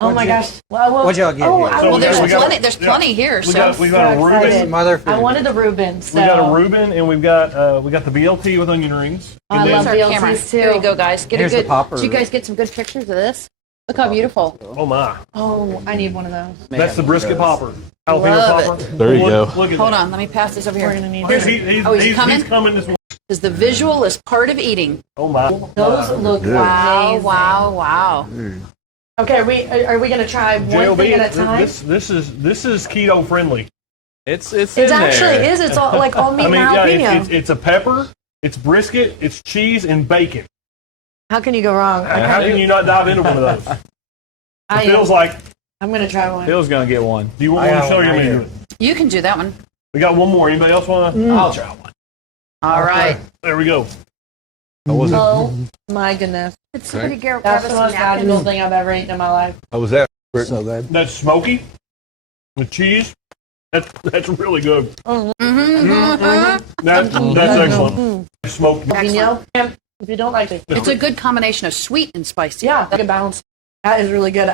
Oh my gosh. Well, What'd y'all get here? I So wanted there's a- plenty- There's plenty here. We got a so Reuben. excited. Some other food. I wanted the Reuben. So. We got a Reuben, and we've got the BLT with onion rings. I And love then- Our camera. BLTs too. Here we go, guys. Get Here's a the good. popper. Did you guys get some good pictures of this? Look how beautiful. Oh my, Oh, I need one of those. that's the brisket popper, jalapeno Love popper. There you go. Look at Hold that. on, let me pass this over We're here. gonna need He's, those. he's, Oh, he's he's coming? coming this way. Because the visual is part of eating. Oh my. Those look Wow, amazing. wow. Okay, are we gonna try one JLB, thing at a time? this is keto friendly. It's It in actually there. is. It's all like all meat I mean, and yeah, jalapeno. it's a pepper, it's brisket, it's cheese and bacon. How can you go wrong? How can you not dive into one of those? I It feels am. like. I'm gonna try one. Bill's gonna get one. Do you want I one to got show one you? right Me? here. You can do that one. We got one more. Anybody else want to? I'll try one. All right. There we go. How was it? Oh my goodness. It's Okay. pretty, Garrett. That's Grab the us most some napkins. magical thing I've ever eaten in my life. How was that? So good. That's smoky. The cheese. That's really good. That's excellent. Smoked. You know, if you don't like it, It's a good combination of sweet and spicy. yeah, like a balance. That is really good.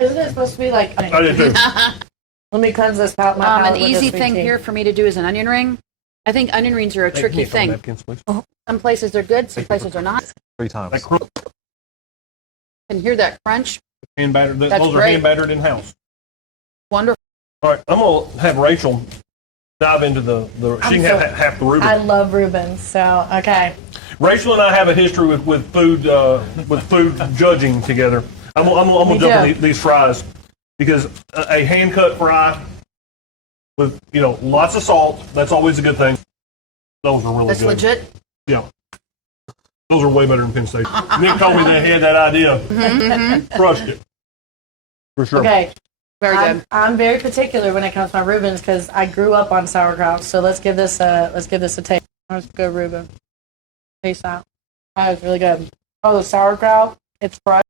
Isn't it supposed to be like? I did too. Let me cleanse this palate. My palate An with easy this thing sweet tea. here for me to do is an onion ring. I think onion rings are a tricky thing. Napkins, please. Some places are good, some places are not. 3 times. That crunch, Can hear that crunch. hand battered. That's Those are great. hand battered in house. Wonderful. All right, I'm gonna have Rachel dive into the. She can have half the Reuben. I love Reubens. So okay. Rachel and I have a history with food judging together. I'm gonna Me jump too. on these fries because a hand cut fry with lots of salt. That's always a good thing. Those are really That's good. legit. Yeah, those are way better than Penn State. Nick told me they had that idea. Crushed it for sure. Okay. Very I'm, good. I'm very particular when it comes to my Reubens because I grew up on sauerkraut. So let's give this a taste. Let's go Reuben. Taste out. That was really good. Oh, the sauerkraut. It's fresh.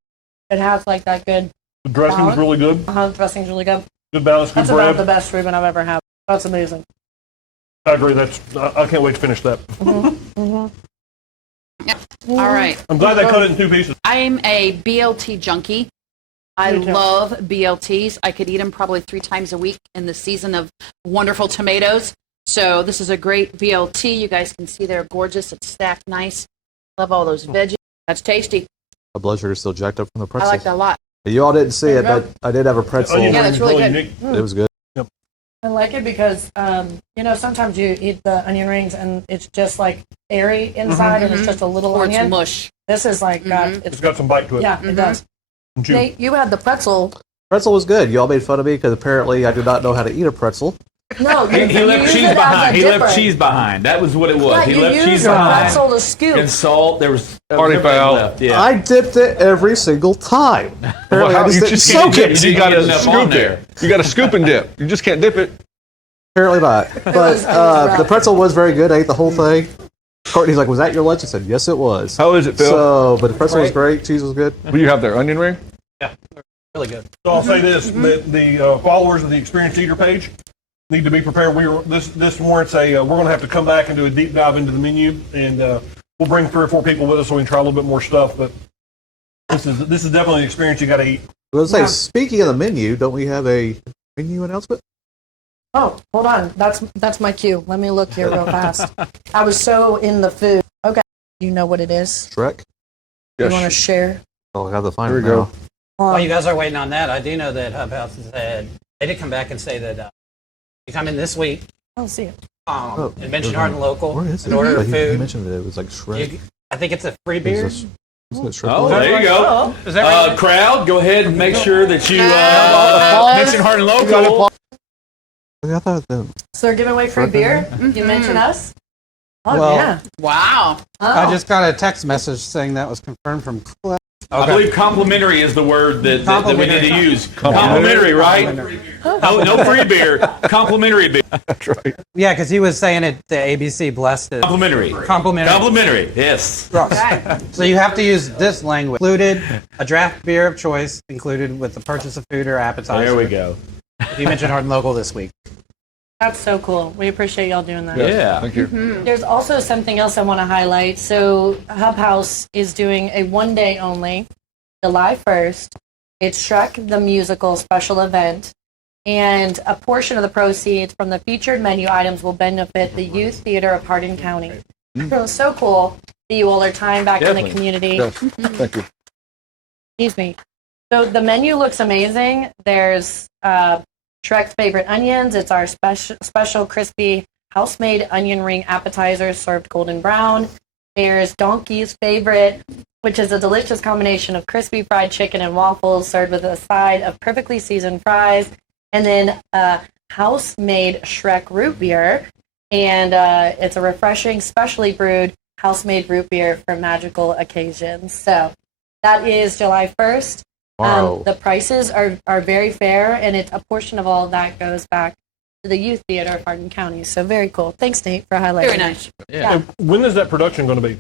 It has like that good. The dressing's really good. The dressing's really good. Good balance. Good That's about the bread. best Reuben I've ever had. That's amazing. I agree. I can't wait to finish that. All right. I'm glad they cut it in 2 pieces. I'm a BLT junkie. I Me too. love BLTs. I could eat them probably 3 times a week in the season of wonderful tomatoes. So this is a great BLT. You guys can see they're gorgeous. It's stacked nice. Love all those veggies. That's tasty. My blood sugar's still jacked up from the I pretzel. like that a lot. You all didn't see it, but I did have a pretzel. Onion Yeah, rings that's really really good. unique. It was good. I like it because, sometimes you eat the onion rings and it's just like airy inside and it's just a little Or it's onion. mush. This is like, It's got some bite to it. yeah, it does. And chew. Nate, you had the pretzel. Pretzel was good. You all made fun of me because apparently I did not know how to eat a pretzel. No, He you left use cheese it as a behind. He left dipper. cheese behind. That was what it was. Yeah, He you left use cheese the behind. pretzel to scoop. And salt. There was Party everything foul. left. Yeah. I dipped it every single time. Apparently I just didn't soak can't- it. you You gotta got to enough on scoop there. it. You got to scoop and dip. You just can't dip it. Apparently not. But rough. the pretzel was very good. I ate the whole thing. Courtney's like, "Was that your lunch?" I said, "Yes, it was." How is it, Phil? So, but the pretzel was great. Cheese was good. What do you have there? Onion ring? Really good. So I'll say this: the followers of the Experienced Eater page need to be prepared. This warrants we're going to have to come back and do a deep dive into the menu, and we'll bring 3 or 4 people with us so we can try a little bit more stuff. But this is definitely an experience you got to eat. I was say, speaking of the menu, don't we have a menu announcement? Oh, hold on. That's my cue. Let me look here real fast. I was so in the food. Okay. You know what it is? Shrek. You want to share? Oh, I have to find Here it we go. now. While you guys are waiting on that, I do know that HubHaus has had, they did come back and say that you come in this week I'll see it. and mention Hardin Local Where is it? and order He food. mentioned that it was like Shrek. I think it's a free beer. Isn't it Shrek? Oh, there you go. Is that right? Crowd, go ahead and make sure that you mention Hardin Local. I thought that. So they're giving away free beer? You mentioned us? Oh, Well- yeah. Wow. Oh. I just got a text message saying that was confirmed from Cliff. I believe complimentary is the word that we need to use. Complimentary, right? No free beer. Complimentary beer. That's right. Yeah, because he was saying it. The ABC blessed it. Complimentary. Complimentary. Yes. So you have to use this language. Included a draft beer of choice, included with the purchase of food or appetizer. There we go. You mentioned Hardin Local this week. That's so cool. We appreciate y'all doing that. Yeah. Thank you. There's also something else I want to highlight. So HubHaus is doing a one-day only, July 1st. It's Shrek the Musical special event, and a portion of the proceeds from the featured menu items will benefit the Youth Theater of Hardin County. So cool that you all are tying back in the Definitely. community. Yes. Thank you. Excuse me. So the menu looks amazing. There's Shrek's favorite onions. It's our special crispy house-made onion ring appetizer served golden brown. There's Donkey's favorite, which is a delicious combination of crispy fried chicken and waffles served with a side of perfectly seasoned fries. And then house-made Shrek root beer. And it's a refreshing, specially brewed house-made root beer for magical occasions. So that is July 1st. Wow. The prices are very fair, and a portion of all of that goes back to the Youth Theater of Hardin County. So very cool. Thanks, Nate, for highlighting Very that. nice. Yeah. And when is that production going to be?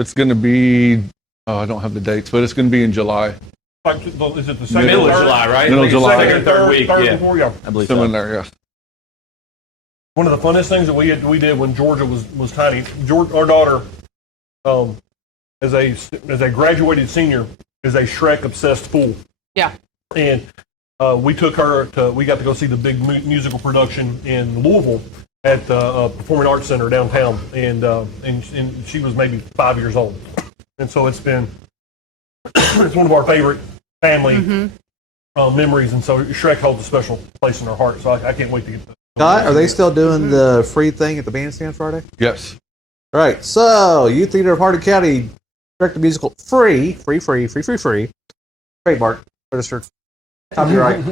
It's going to be, I don't have the dates, but it's going to be in July. Like, is it the second Middle of third? July, right? Middle of July. Second or third week. Third Yeah. before, yeah. I believe Somewhere in so. there, yes. One of the funnest things that we did when Georgia was tiny. Our daughter, as a graduated senior, is a Shrek obsessed fool. Yeah. And we took her we got to go see the big musical production in Louisville at the Performing Arts Center downtown, and she was maybe 5 years old, and so it's one of our favorite family memories, and so Shrek holds a special place in our heart. So I can't wait to get that. Scott, are they still doing the free thing at the bandstand Friday? Yes. All right, so Youth Theater of Hardin County, Direct the Musical, free. Trademark, registered. Copyright.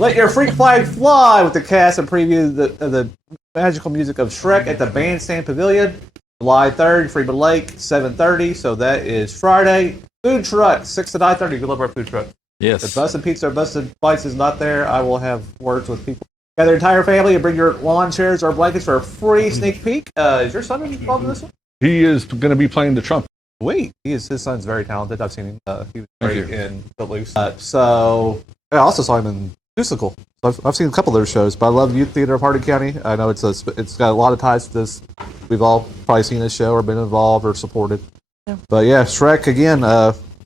Let your freak flag fly with the cast and preview the magical music of Shrek at the Bandstand Pavilion, July 3rd, Freeman Lake, 7:30. So that is Friday. Food truck, 6 to 9:30. We love our food truck. Yes. If Busted Pizza or Busted Bites is not there, I will have words with people. Gather your entire family and bring your lawn chairs or blankets for a free sneak peek. Is your son involved in this one? He is going to be playing the trumpet. Wait, his son's very talented. I've seen him. He was Thank great you. in Footloose. So I also saw him in Musical. So I've seen a couple of their shows, but I love Youth Theater of Hardin County. I know it's got a lot of ties to this. We've all probably seen this show or been involved or supported. Yeah. But yeah, Shrek again.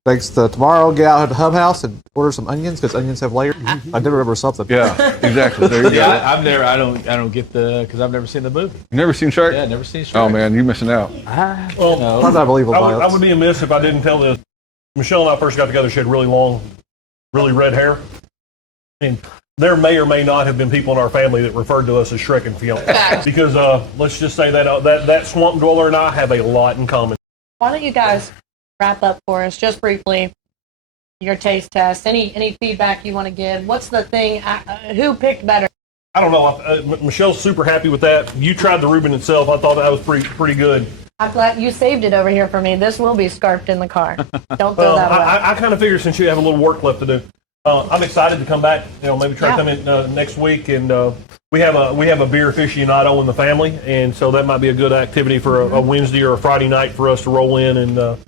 Thanks to tomorrow, get out to HubHaus and order some onions because onions have layers. I never remember something. Yeah, exactly. There you go. Yeah, I've never. I don't get because I've never seen the movie. You never seen Shark? Yeah, never seen Shrek. Oh man, you're missing out. Well, I'm not believable. I would be amiss if I didn't tell this. Michelle and I first got together. She had really long, really red hair, and there may or may not have been people in our family that referred to us as Shrek and Fiona. Facts. Because let's just say that swamp dweller and I have a lot in common. Why don't you guys wrap up for us just briefly? Your taste test. Any feedback you want to give? What's the thing? Who picked better? I don't know. Michelle's super happy with that. You tried the Reuben itself. I thought that was pretty good. I'm glad you saved it over here for me. This will be scarfed in the car. Don't throw that away. I kind of figure since you have a little work left to do, I'm excited to come back. Maybe try to come in next week, and we have a beer aficionado in the family, and so that might be a good activity for a Wednesday or a Friday night for us to roll in and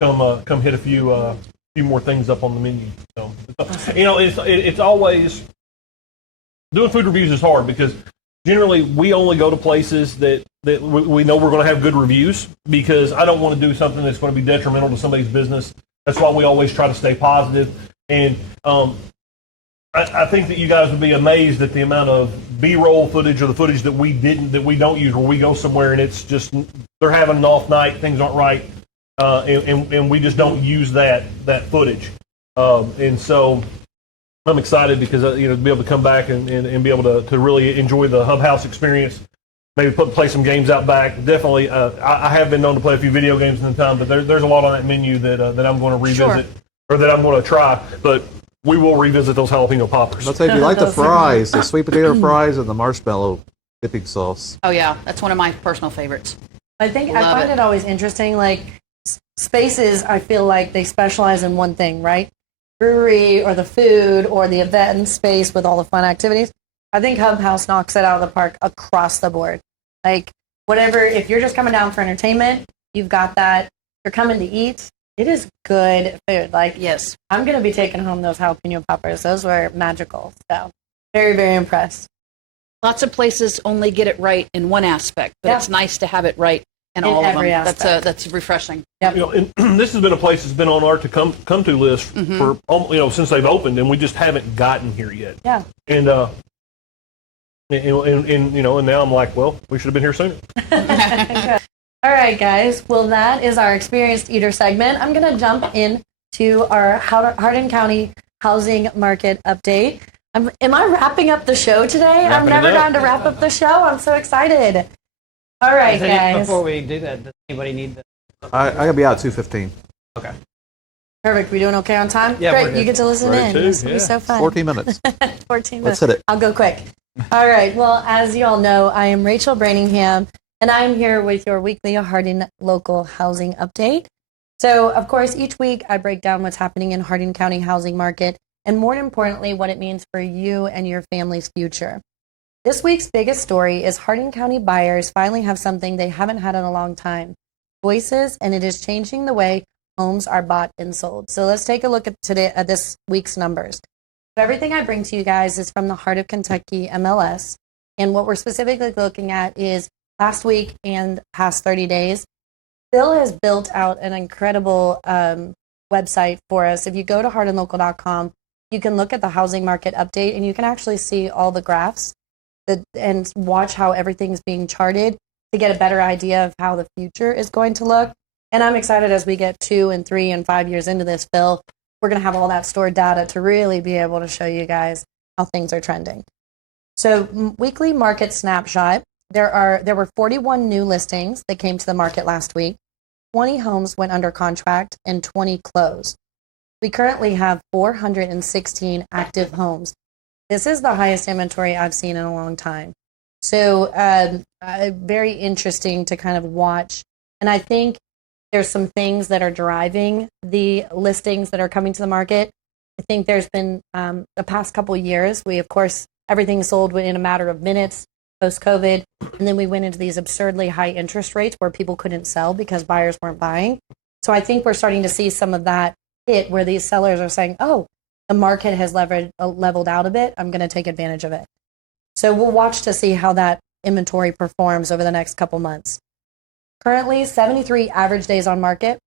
come hit a few more things up on the menu. So it's always doing food reviews is hard because generally we only go to places that we know we're going to have good reviews, because I don't want to do something that's going to be detrimental to somebody's business. That's why we always try to stay positive. And I think that you guys would be amazed at the amount of B-roll footage or the footage that we don't use, where we go somewhere and it's just they're having an off night, things aren't right, and we just don't use that footage. And so I'm excited because to be able to come back and be able to really enjoy the HubHaus experience. Maybe play some games out back. Definitely, I have been known to play a few video games in the time, but there's a lot on that menu that I'm going to revisit or that I'm going to try. But we will revisit those jalapeno poppers. I'll tell you, if you like the fries, the sweet potato fries and the marshmallow dipping sauce. Oh yeah, that's one of my personal favorites. I think I Love find it. it always interesting. Like spaces, I feel like they specialize in one thing, right? Brewery or the food or the event space with all the fun activities. I think HubHaus knocks it out of the park across the board. Like, whatever, if you're just coming down for entertainment, you've got that. If you're coming to eat, it is good food. Like, Yes. I'm going to be taking home those jalapeno poppers. Those were magical. So, very, very impressed. Lots of places only get it right in one aspect, but Yeah. it's nice to have it right in all of them. every aspect. That's refreshing. Yep. You know, and this has been a place that's been on our to come to list for since they've opened, and we just haven't gotten here yet. Yeah. And and now I'm like, well, we should have been here sooner. All right, guys. Well, that is our experienced eater segment. I'm going to jump into our Hardin County housing market update. Am I wrapping up the show today? I've Wrapping it never up. gotten to wrap up the show. I'm so excited. All right, guys. Before we do that, does anybody need the? I gotta be out at 2:15. Okay. Perfect. We doing okay on time? Yeah, we're Great. good. You get to listen Ready in. to? This will be Yeah. so fun. 14 minutes. 14 minutes. Let's hit it. I'll go quick. All right. Well, as you all know, I am Rachel Brantingham, and I'm here with your weekly Hardin Local housing update. So, of course, each week I break down what's happening in Hardin County housing market, and more importantly, what it means for you and your family's future. This week's biggest story is Hardin County buyers finally have something they haven't had in a long time: voices, and it is changing the way homes are bought and sold. So let's take a look at this week's numbers. So everything I bring to you guys is from the Heart of Kentucky MLS, and what we're specifically looking at is last week and past 30 days. Bill has built out an incredible website for us. If you go to hardinlocal.com, you can look at the housing market update, and you can actually see all the graphs and watch how everything's being charted to get a better idea of how the future is going to look. And I'm excited as we get 2 and 3 and 5 years into this, Phil, we're going to have all that stored data to really be able to show you guys how things are trending. So weekly market snapshot, there were 41 new listings that came to the market last week. 20 homes went under contract and 20 closed. We currently have 416 active homes. This is the highest inventory I've seen in a long time. So very interesting to kind of watch. And I think there's some things that are driving the listings that are coming to the market. I think there's been the past couple of years, of course, everything sold in a matter of minutes post-COVID. And then we went into these absurdly high interest rates where people couldn't sell because buyers weren't buying. So I think we're starting to see some of that hit where these sellers are saying, oh, the market has leveled out a bit. I'm going to take advantage of it. So we'll watch to see how that inventory performs over the next couple months. Currently, 73 average days on market.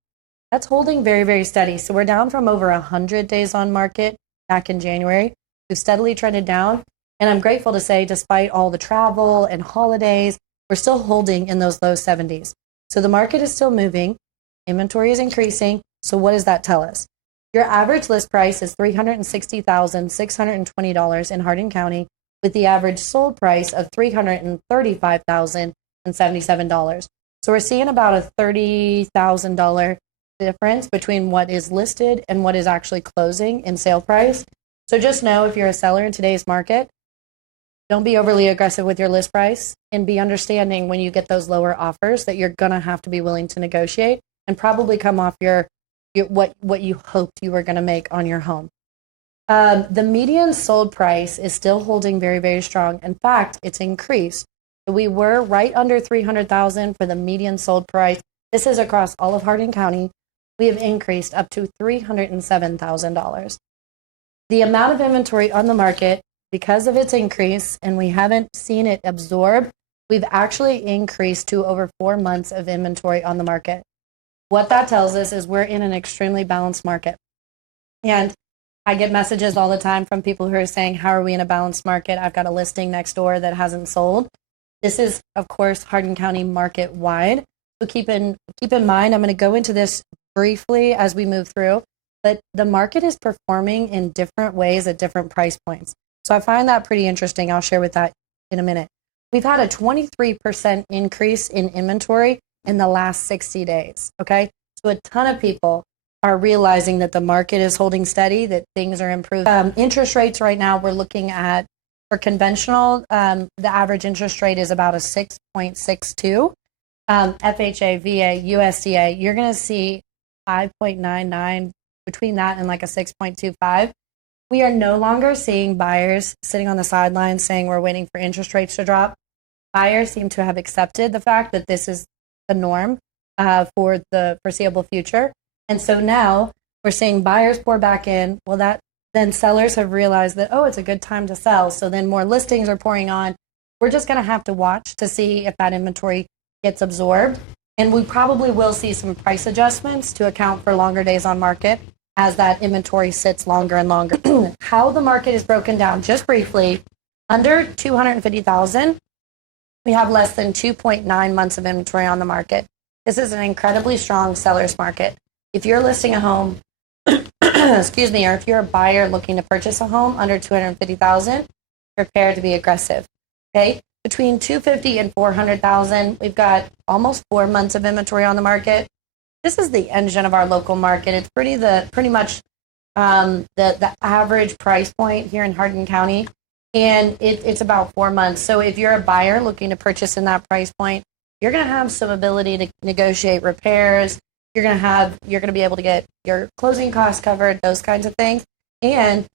That's holding very, very steady. So we're down from over 100 days on market back in January. We've steadily trended down. And I'm grateful to say, despite all the travel and holidays, we're still holding in those low 70s. So the market is still moving. Inventory is increasing. So what does that tell us? Your average list price is $360,620 in Hardin County, with the average sold price of $335,077. So we're seeing about a $30,000 difference between what is listed and what is actually closing in sale price. So just know, if you're a seller in today's market, don't be overly aggressive with your list price, and be understanding when you get those lower offers that you're going to have to be willing to negotiate and probably come off what you hoped you were going to make on your home. The median sold price is still holding very, very strong. In fact, it's increased. We were right under $300,000 for the median sold price. This is across all of Hardin County. We have increased up to $307,000. The amount of inventory on the market, because of its increase, and we haven't seen it absorb, we've actually increased to over 4 months of inventory on the market. What that tells us is we're in an extremely balanced market. And I get messages all the time from people who are saying, how are we in a balanced market? I've got a listing next door that hasn't sold. This is, of course, Hardin County market wide. So keep in mind, I'm going to go into this briefly as we move through, but the market is performing in different ways at different price points. So I find that pretty interesting. I'll share with that in a minute. We've had a 23% increase in inventory in the last 60 days. Okay. So a ton of people are realizing that the market is holding steady, that things are improving. Interest rates right now, we're looking at, for conventional, the average interest rate is about a 6.62. FHA, VA, USDA, you're going to see 5.99, between that and like a 6.25. We are no longer seeing buyers sitting on the sidelines saying we're waiting for interest rates to drop. Buyers seem to have accepted the fact that this is the norm for the foreseeable future. And so now we're seeing buyers pour back in. Well, then sellers have realized that, oh, it's a good time to sell. So then more listings are pouring on. We're just going to have to watch to see if that inventory gets absorbed. And we probably will see some price adjustments to account for longer days on market as that inventory sits longer and longer. How the market is broken down, just briefly, under 250,000, we have less than 2.9 months of inventory on the market. This is an incredibly strong seller's market. If you're listing a home, excuse me, or if you're a buyer looking to purchase a home under 250,000, prepare to be aggressive. Okay, between 250 and 400,000, we've got almost 4 months of inventory on the market. This is the engine of our local market. It's pretty much the average price point here in Hardin County, and it's about 4 months. So if you're a buyer looking to purchase in that price point, you're going to have some ability to negotiate repairs. You're going to be able to get your closing costs covered, those kinds of things. And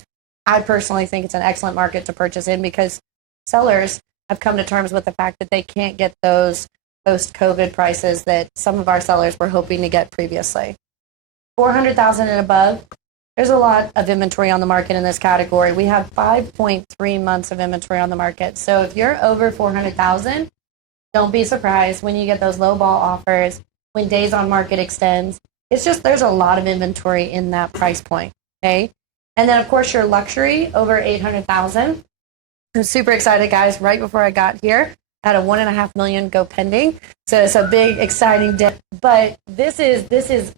I personally think it's an excellent market to purchase in because sellers have come to terms with the fact that they can't get those post-COVID prices that some of our sellers were hoping to get previously. 400,000 and above, there's a lot of inventory on the market in this category. We have 5.3 months of inventory on the market. So if you're over 400,000, don't be surprised when you get those low ball offers, when days on market extends. It's just there's a lot of inventory in that price point, okay? And then, of course, your luxury over 800,000. I'm super excited, guys. Right before I got here, I had a $1.5 million go pending. So it's a big, exciting dip. But this is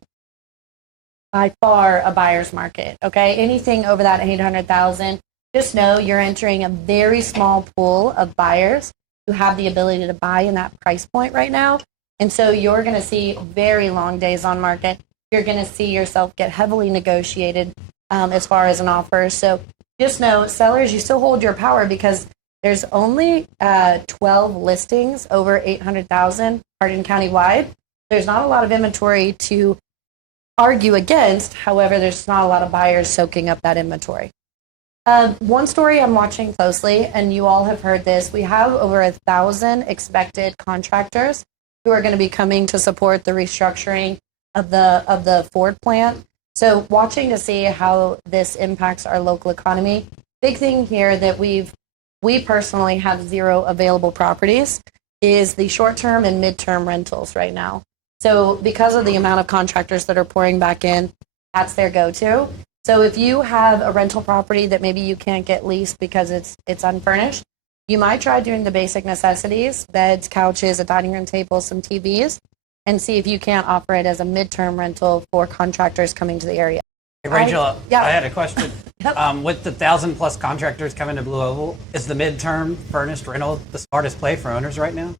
by far a buyer's market, okay? Anything over that 800,000, just know you're entering a very small pool of buyers who have the ability to buy in that price point right now. And so you're going to see very long days on market. You're going to see yourself get heavily negotiated as far as an offer. So just know, sellers, you still hold your power because there's only 12 listings over 800,000 Hardin County wide. There's not a lot of inventory to argue against. However, there's not a lot of buyers soaking up that inventory. One story I'm watching closely, and you all have heard this, we have over 1,000 expected contractors who are going to be coming to support the restructuring of the Ford plant. So watching to see how this impacts our local economy. Big thing here that we personally have 0 available properties is the short-term and mid-term rentals right now. So because of the amount of contractors that are pouring back in, that's their go-to. So if you have a rental property that maybe you can't get leased because it's unfurnished, you might try doing the basic necessities, beds, couches, a dining room table, some TVs, and see if you can't offer it as a midterm rental for contractors coming to the area. Hey, Rachel, I had a question. Yep. With the 1,000+ contractors coming to Blue Oval, is the midterm furnished rental the smartest play for owners right now?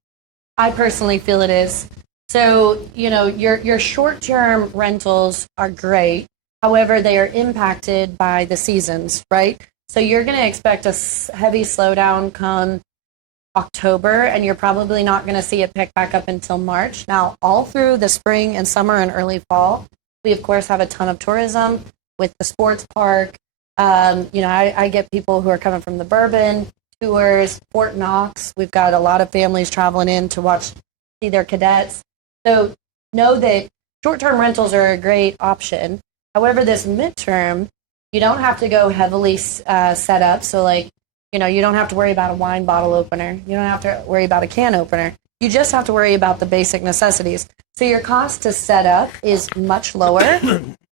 I personally feel it is. So, your short-term rentals are great. However, they are impacted by the seasons, right? So you're going to expect a heavy slowdown come October, and you're probably not going to see it pick back up until March. Now, all through the spring and summer and early fall, we, of course, have a ton of tourism with the sports park. I get people who are coming from the Bourbon tours, Fort Knox. We've got a lot of families traveling in to see their cadets. So know that short-term rentals are a great option. However, this midterm, you don't have to go heavily set up. So you don't have to worry about a wine bottle opener. You don't have to worry about a can opener. You just have to worry about the basic necessities. So your cost to set up is much lower.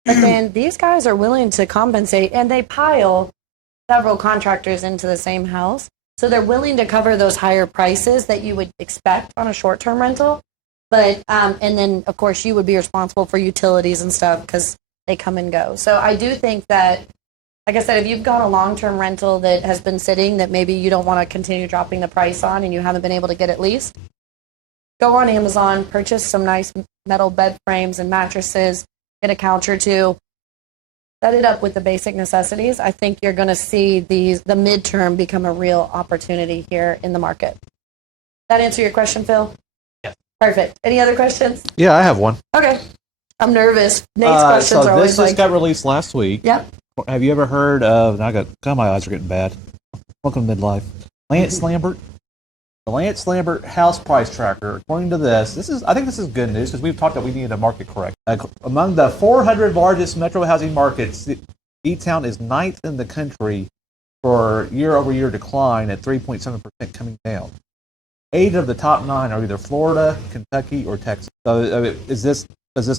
But then these guys are willing to compensate, and they pile several contractors into the same house. So they're willing to cover those higher prices that you would expect on a short-term rental. But and then, of course, you would be responsible for utilities and stuff because they come and go. So I do think that, like I said, if you've got a long-term rental that has been sitting that maybe you don't want to continue dropping the price on and you haven't been able to get it leased, go on Amazon, purchase some nice metal bed frames and mattresses, get a couch or two, set it up with the basic necessities. I think you're going to see the midterm become a real opportunity here in the market. That answer your question, Phil? Yes. Perfect. Any other questions? Yeah, I have one. Okay. I'm nervous. Nate's questions so are always this just like, got released last week. yep. Have you ever heard of? My eyes are getting bad. Welcome to midlife. Lance Lambert. The Lance Lambert house price tracker. According to I think this is good news because we've talked that we needed a market correct. Among the 400 largest metro housing markets, E-Town is 9th in the country for year-over-year decline at 3.7% coming down. 8 of the top 9 are either Florida, Kentucky, or Texas. So does this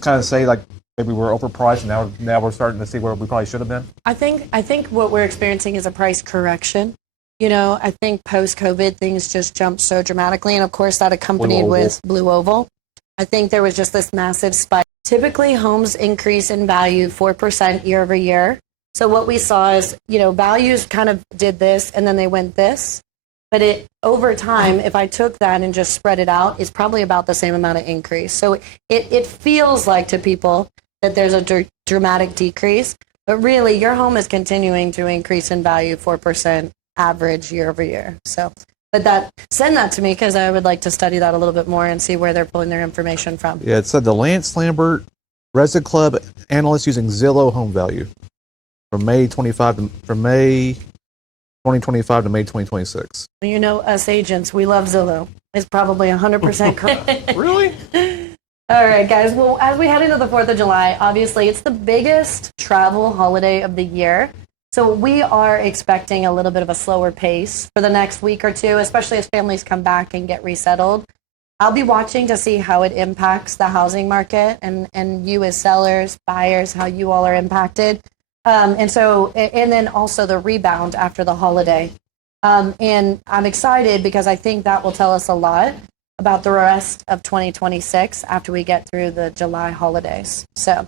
kind of say like maybe we're overpriced and now we're starting to see where we probably should have been? I think what we're experiencing is a price correction. You know, I think post-COVID things just jumped so dramatically, and of course that accompanied with Blue Oval. I think there was just this massive spike. Typically, homes increase in value 4% year over year. So what we saw is, values kind of did this, and then they went this. But over time, if I took that and just spread it out, it's probably about the same amount of increase. So it feels like to people that there's a dramatic decrease, but really your home is continuing to increase in value 4% average year over year. So, send that to me because I would like to study that a little bit more and see where they're pulling their information from. Yeah, it said the Lance Lambert Resident Club analyst using Zillow home value from May 2025 to May 2026. You know, us agents, we love Zillow. It's probably 100% correct. Really? All right, guys. Well, as we head into the 4th of July, obviously it's the biggest travel holiday of the year. So we are expecting a little bit of a slower pace for the next week or two, especially as families come back and get resettled. I'll be watching to see how it impacts the housing market and you as sellers, buyers, how you all are impacted. And then also the rebound after the holiday. And I'm excited because I think that will tell us a lot about the rest of 2026 after we get through the July holidays. So,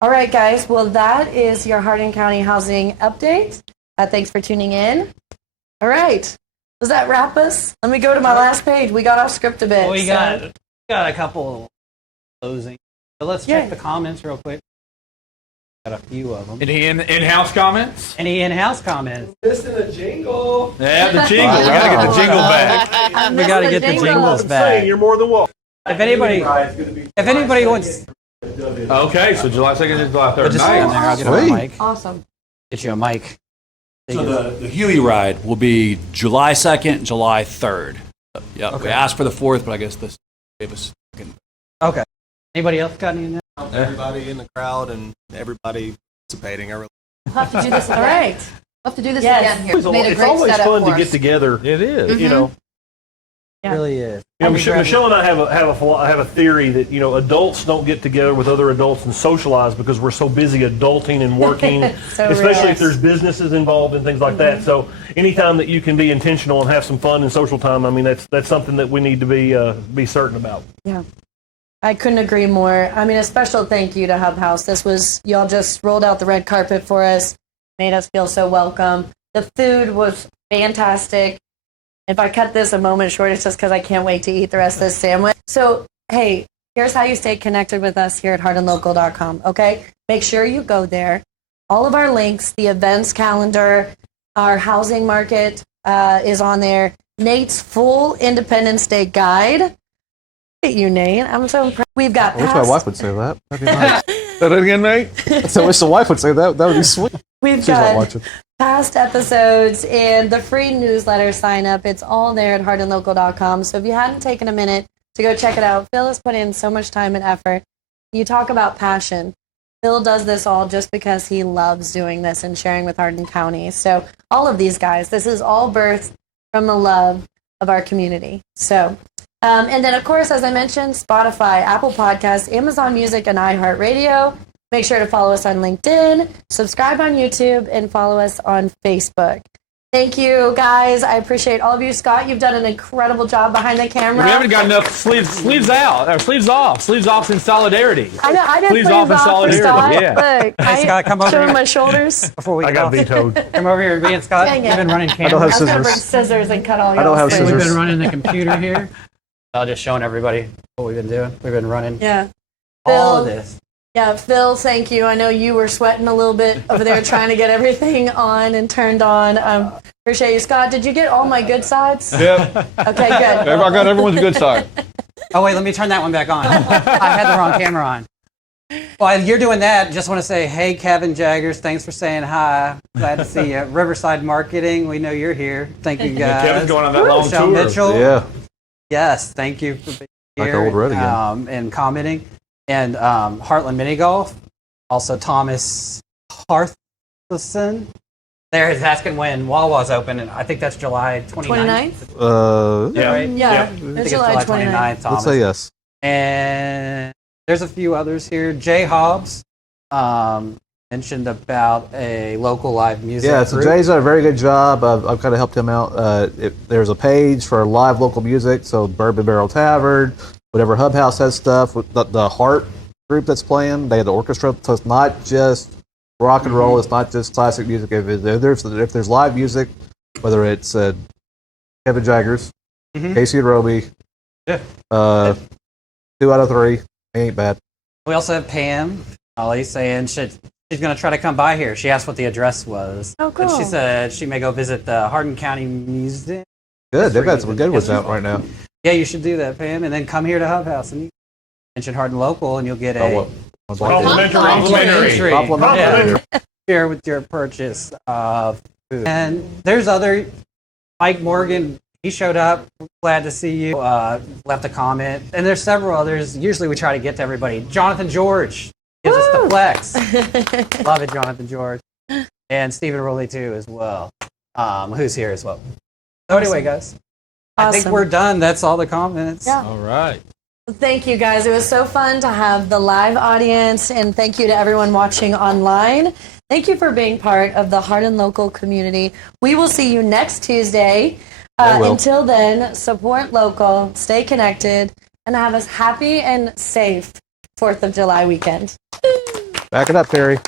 all right, guys. Well, that is your Hardin County housing update. Thanks for tuning in. All right. Does that wrap us? Let me go to my last page. We got off script a bit. Well, we got a couple closing. So let's check the comments real quick. Got a few of them. Any in-house comments? Any in-house comments? Missing a jingle. Yeah, the jingle. We gotta get the jingle back. We got to get the jingles back. You're more than welcome. If anybody wants, Okay, so July 2nd to July 3rd. just stand there. I'll get you a mic. Awesome. Get you a mic. So the Huey ride will be July 2nd, July 3rd. Yeah, we asked for the 4th, but I guess this gave us. Okay. Anybody else got any? Everybody in the crowd and everybody participating. We'll have to do this again. All right. We'll have to do this Yes. again here. It's Made a great always setup fun for to get us. together. It is. You know, It really is. Michelle and I have a theory that adults don't get together with other adults and socialize because we're so busy adulting and working, So especially real. if there's businesses involved and things like that. So anytime that you can be intentional and have some fun and social time, I mean that's something that we need to be certain about. Yeah. I couldn't agree more. I mean, a special thank you to HubHaus. Y'all just rolled out the red carpet for us, made us feel so welcome. The food was fantastic. If I cut this a moment short, it's just because I can't wait to eat the rest of this sandwich. So, hey, here's how you stay connected with us here at HardinLocal.com, okay? Make sure you go there. All of our links, the events calendar, our housing market is on there. Nate's full Independence Day guide. Look at you, Nate. I'm so impressed. We've got I wish my wife would say that. That'd be nice. Say that again, Nate? So I wish the wife would say that. That would be sweet. We've She's not got watching. past episodes and the free newsletter sign up. It's all there at hardinlocal.com. So if you hadn't taken a minute to go check it out, Phil has put in so much time and effort. You talk about passion. Phil does this all just because he loves doing this and sharing with Hardin County. So all of these guys, this is all birthed from the love of our community. So, and then of course, as I mentioned, Spotify, Apple Podcasts, Amazon Music, and iHeartRadio. Make sure to follow us on LinkedIn, subscribe on YouTube, and follow us on Facebook. Thank you, guys. I appreciate all of you. Scott, you've done an incredible job behind the camera. We haven't got enough sleeves out, or sleeves off in solidarity. I know. I did Sleeves off in for solidarity. Scott. Yeah. Look, Hey, Scott, come over showing here. my shoulders. Before we I get got off, vetoed. come over here. Me and Scott, Dang it. we've been running I don't cameras. have I was gonna bring scissors. scissors and cut all I don't y'all's have things. We've scissors. been running the computer here. I'm just showing everybody what we've been doing. We've been running Yeah. all of Phil, this. Yeah, Phil, thank you. I know you were sweating a little bit over there trying to get everything on and turned on. Appreciate you. Scott, did you get all my good sides? Yep. Okay, good. I got everyone's good side. Oh, wait, let me turn that one back on. I had the wrong camera on. While you're doing that, just want to say, hey, Kevin Jaggers, thanks for saying hi. Glad to see you. Riverside Marketing, we know you're here. Thank you, guys. Kevin's going on that long Michelle tour. Mitchell, Yeah. yes, thank you for being Like here old road again. and commenting. And Heartland Mini Golf, also Thomas Harthison. There is asking when Wawa's open, and I think that's July 29th. 29th? Yeah. Right? Yeah, I think it's it's July July 29th, Thomas. Let's say yes. And there's a few others here. Jay Hobbs mentioned about a local live music Yeah, so group. Jay's done a very good job. I've kind of helped him out. There's a page for live local music, so Bourbon Barrel Tavern, whatever HubHaus has stuff. With the Heart group that's playing, they had the orchestra, so it's not just rock and roll. It's not just classic music. If there's live music, whether it's Kevin Jaggers, Casey and Roby, Yeah. 2 out of 3, ain't bad. We also have Pam. Ollie saying she's going to try to come by here. She asked what the address was. Oh, cool. And she said she may go visit the Hardin County Museum. Good, they've got some good ones out right now. Yeah, you should do that, Pam. And then come here to HubHaus and mention Hardin Local, and you'll get a Complimentary. Yeah. Here with your purchase of food. And there's other, Mike Morgan, he showed up. Glad to see you. Left a comment. And there's several others. Usually we try to get to everybody. Jonathan George gives us the flex. Love it, Jonathan George. And Stephen Rowley, too, as well, who's here as well. So anyway, guys, I think Awesome. we're done. That's all the comments. Yeah. All right. Thank you, guys. It was so fun to have the live audience, and thank you to everyone watching online. Thank you for being part of the Hardin Local community. We will see you next Tuesday. Until then, support local, stay connected, and have a happy and safe 4th of July weekend. Back it up, Terry.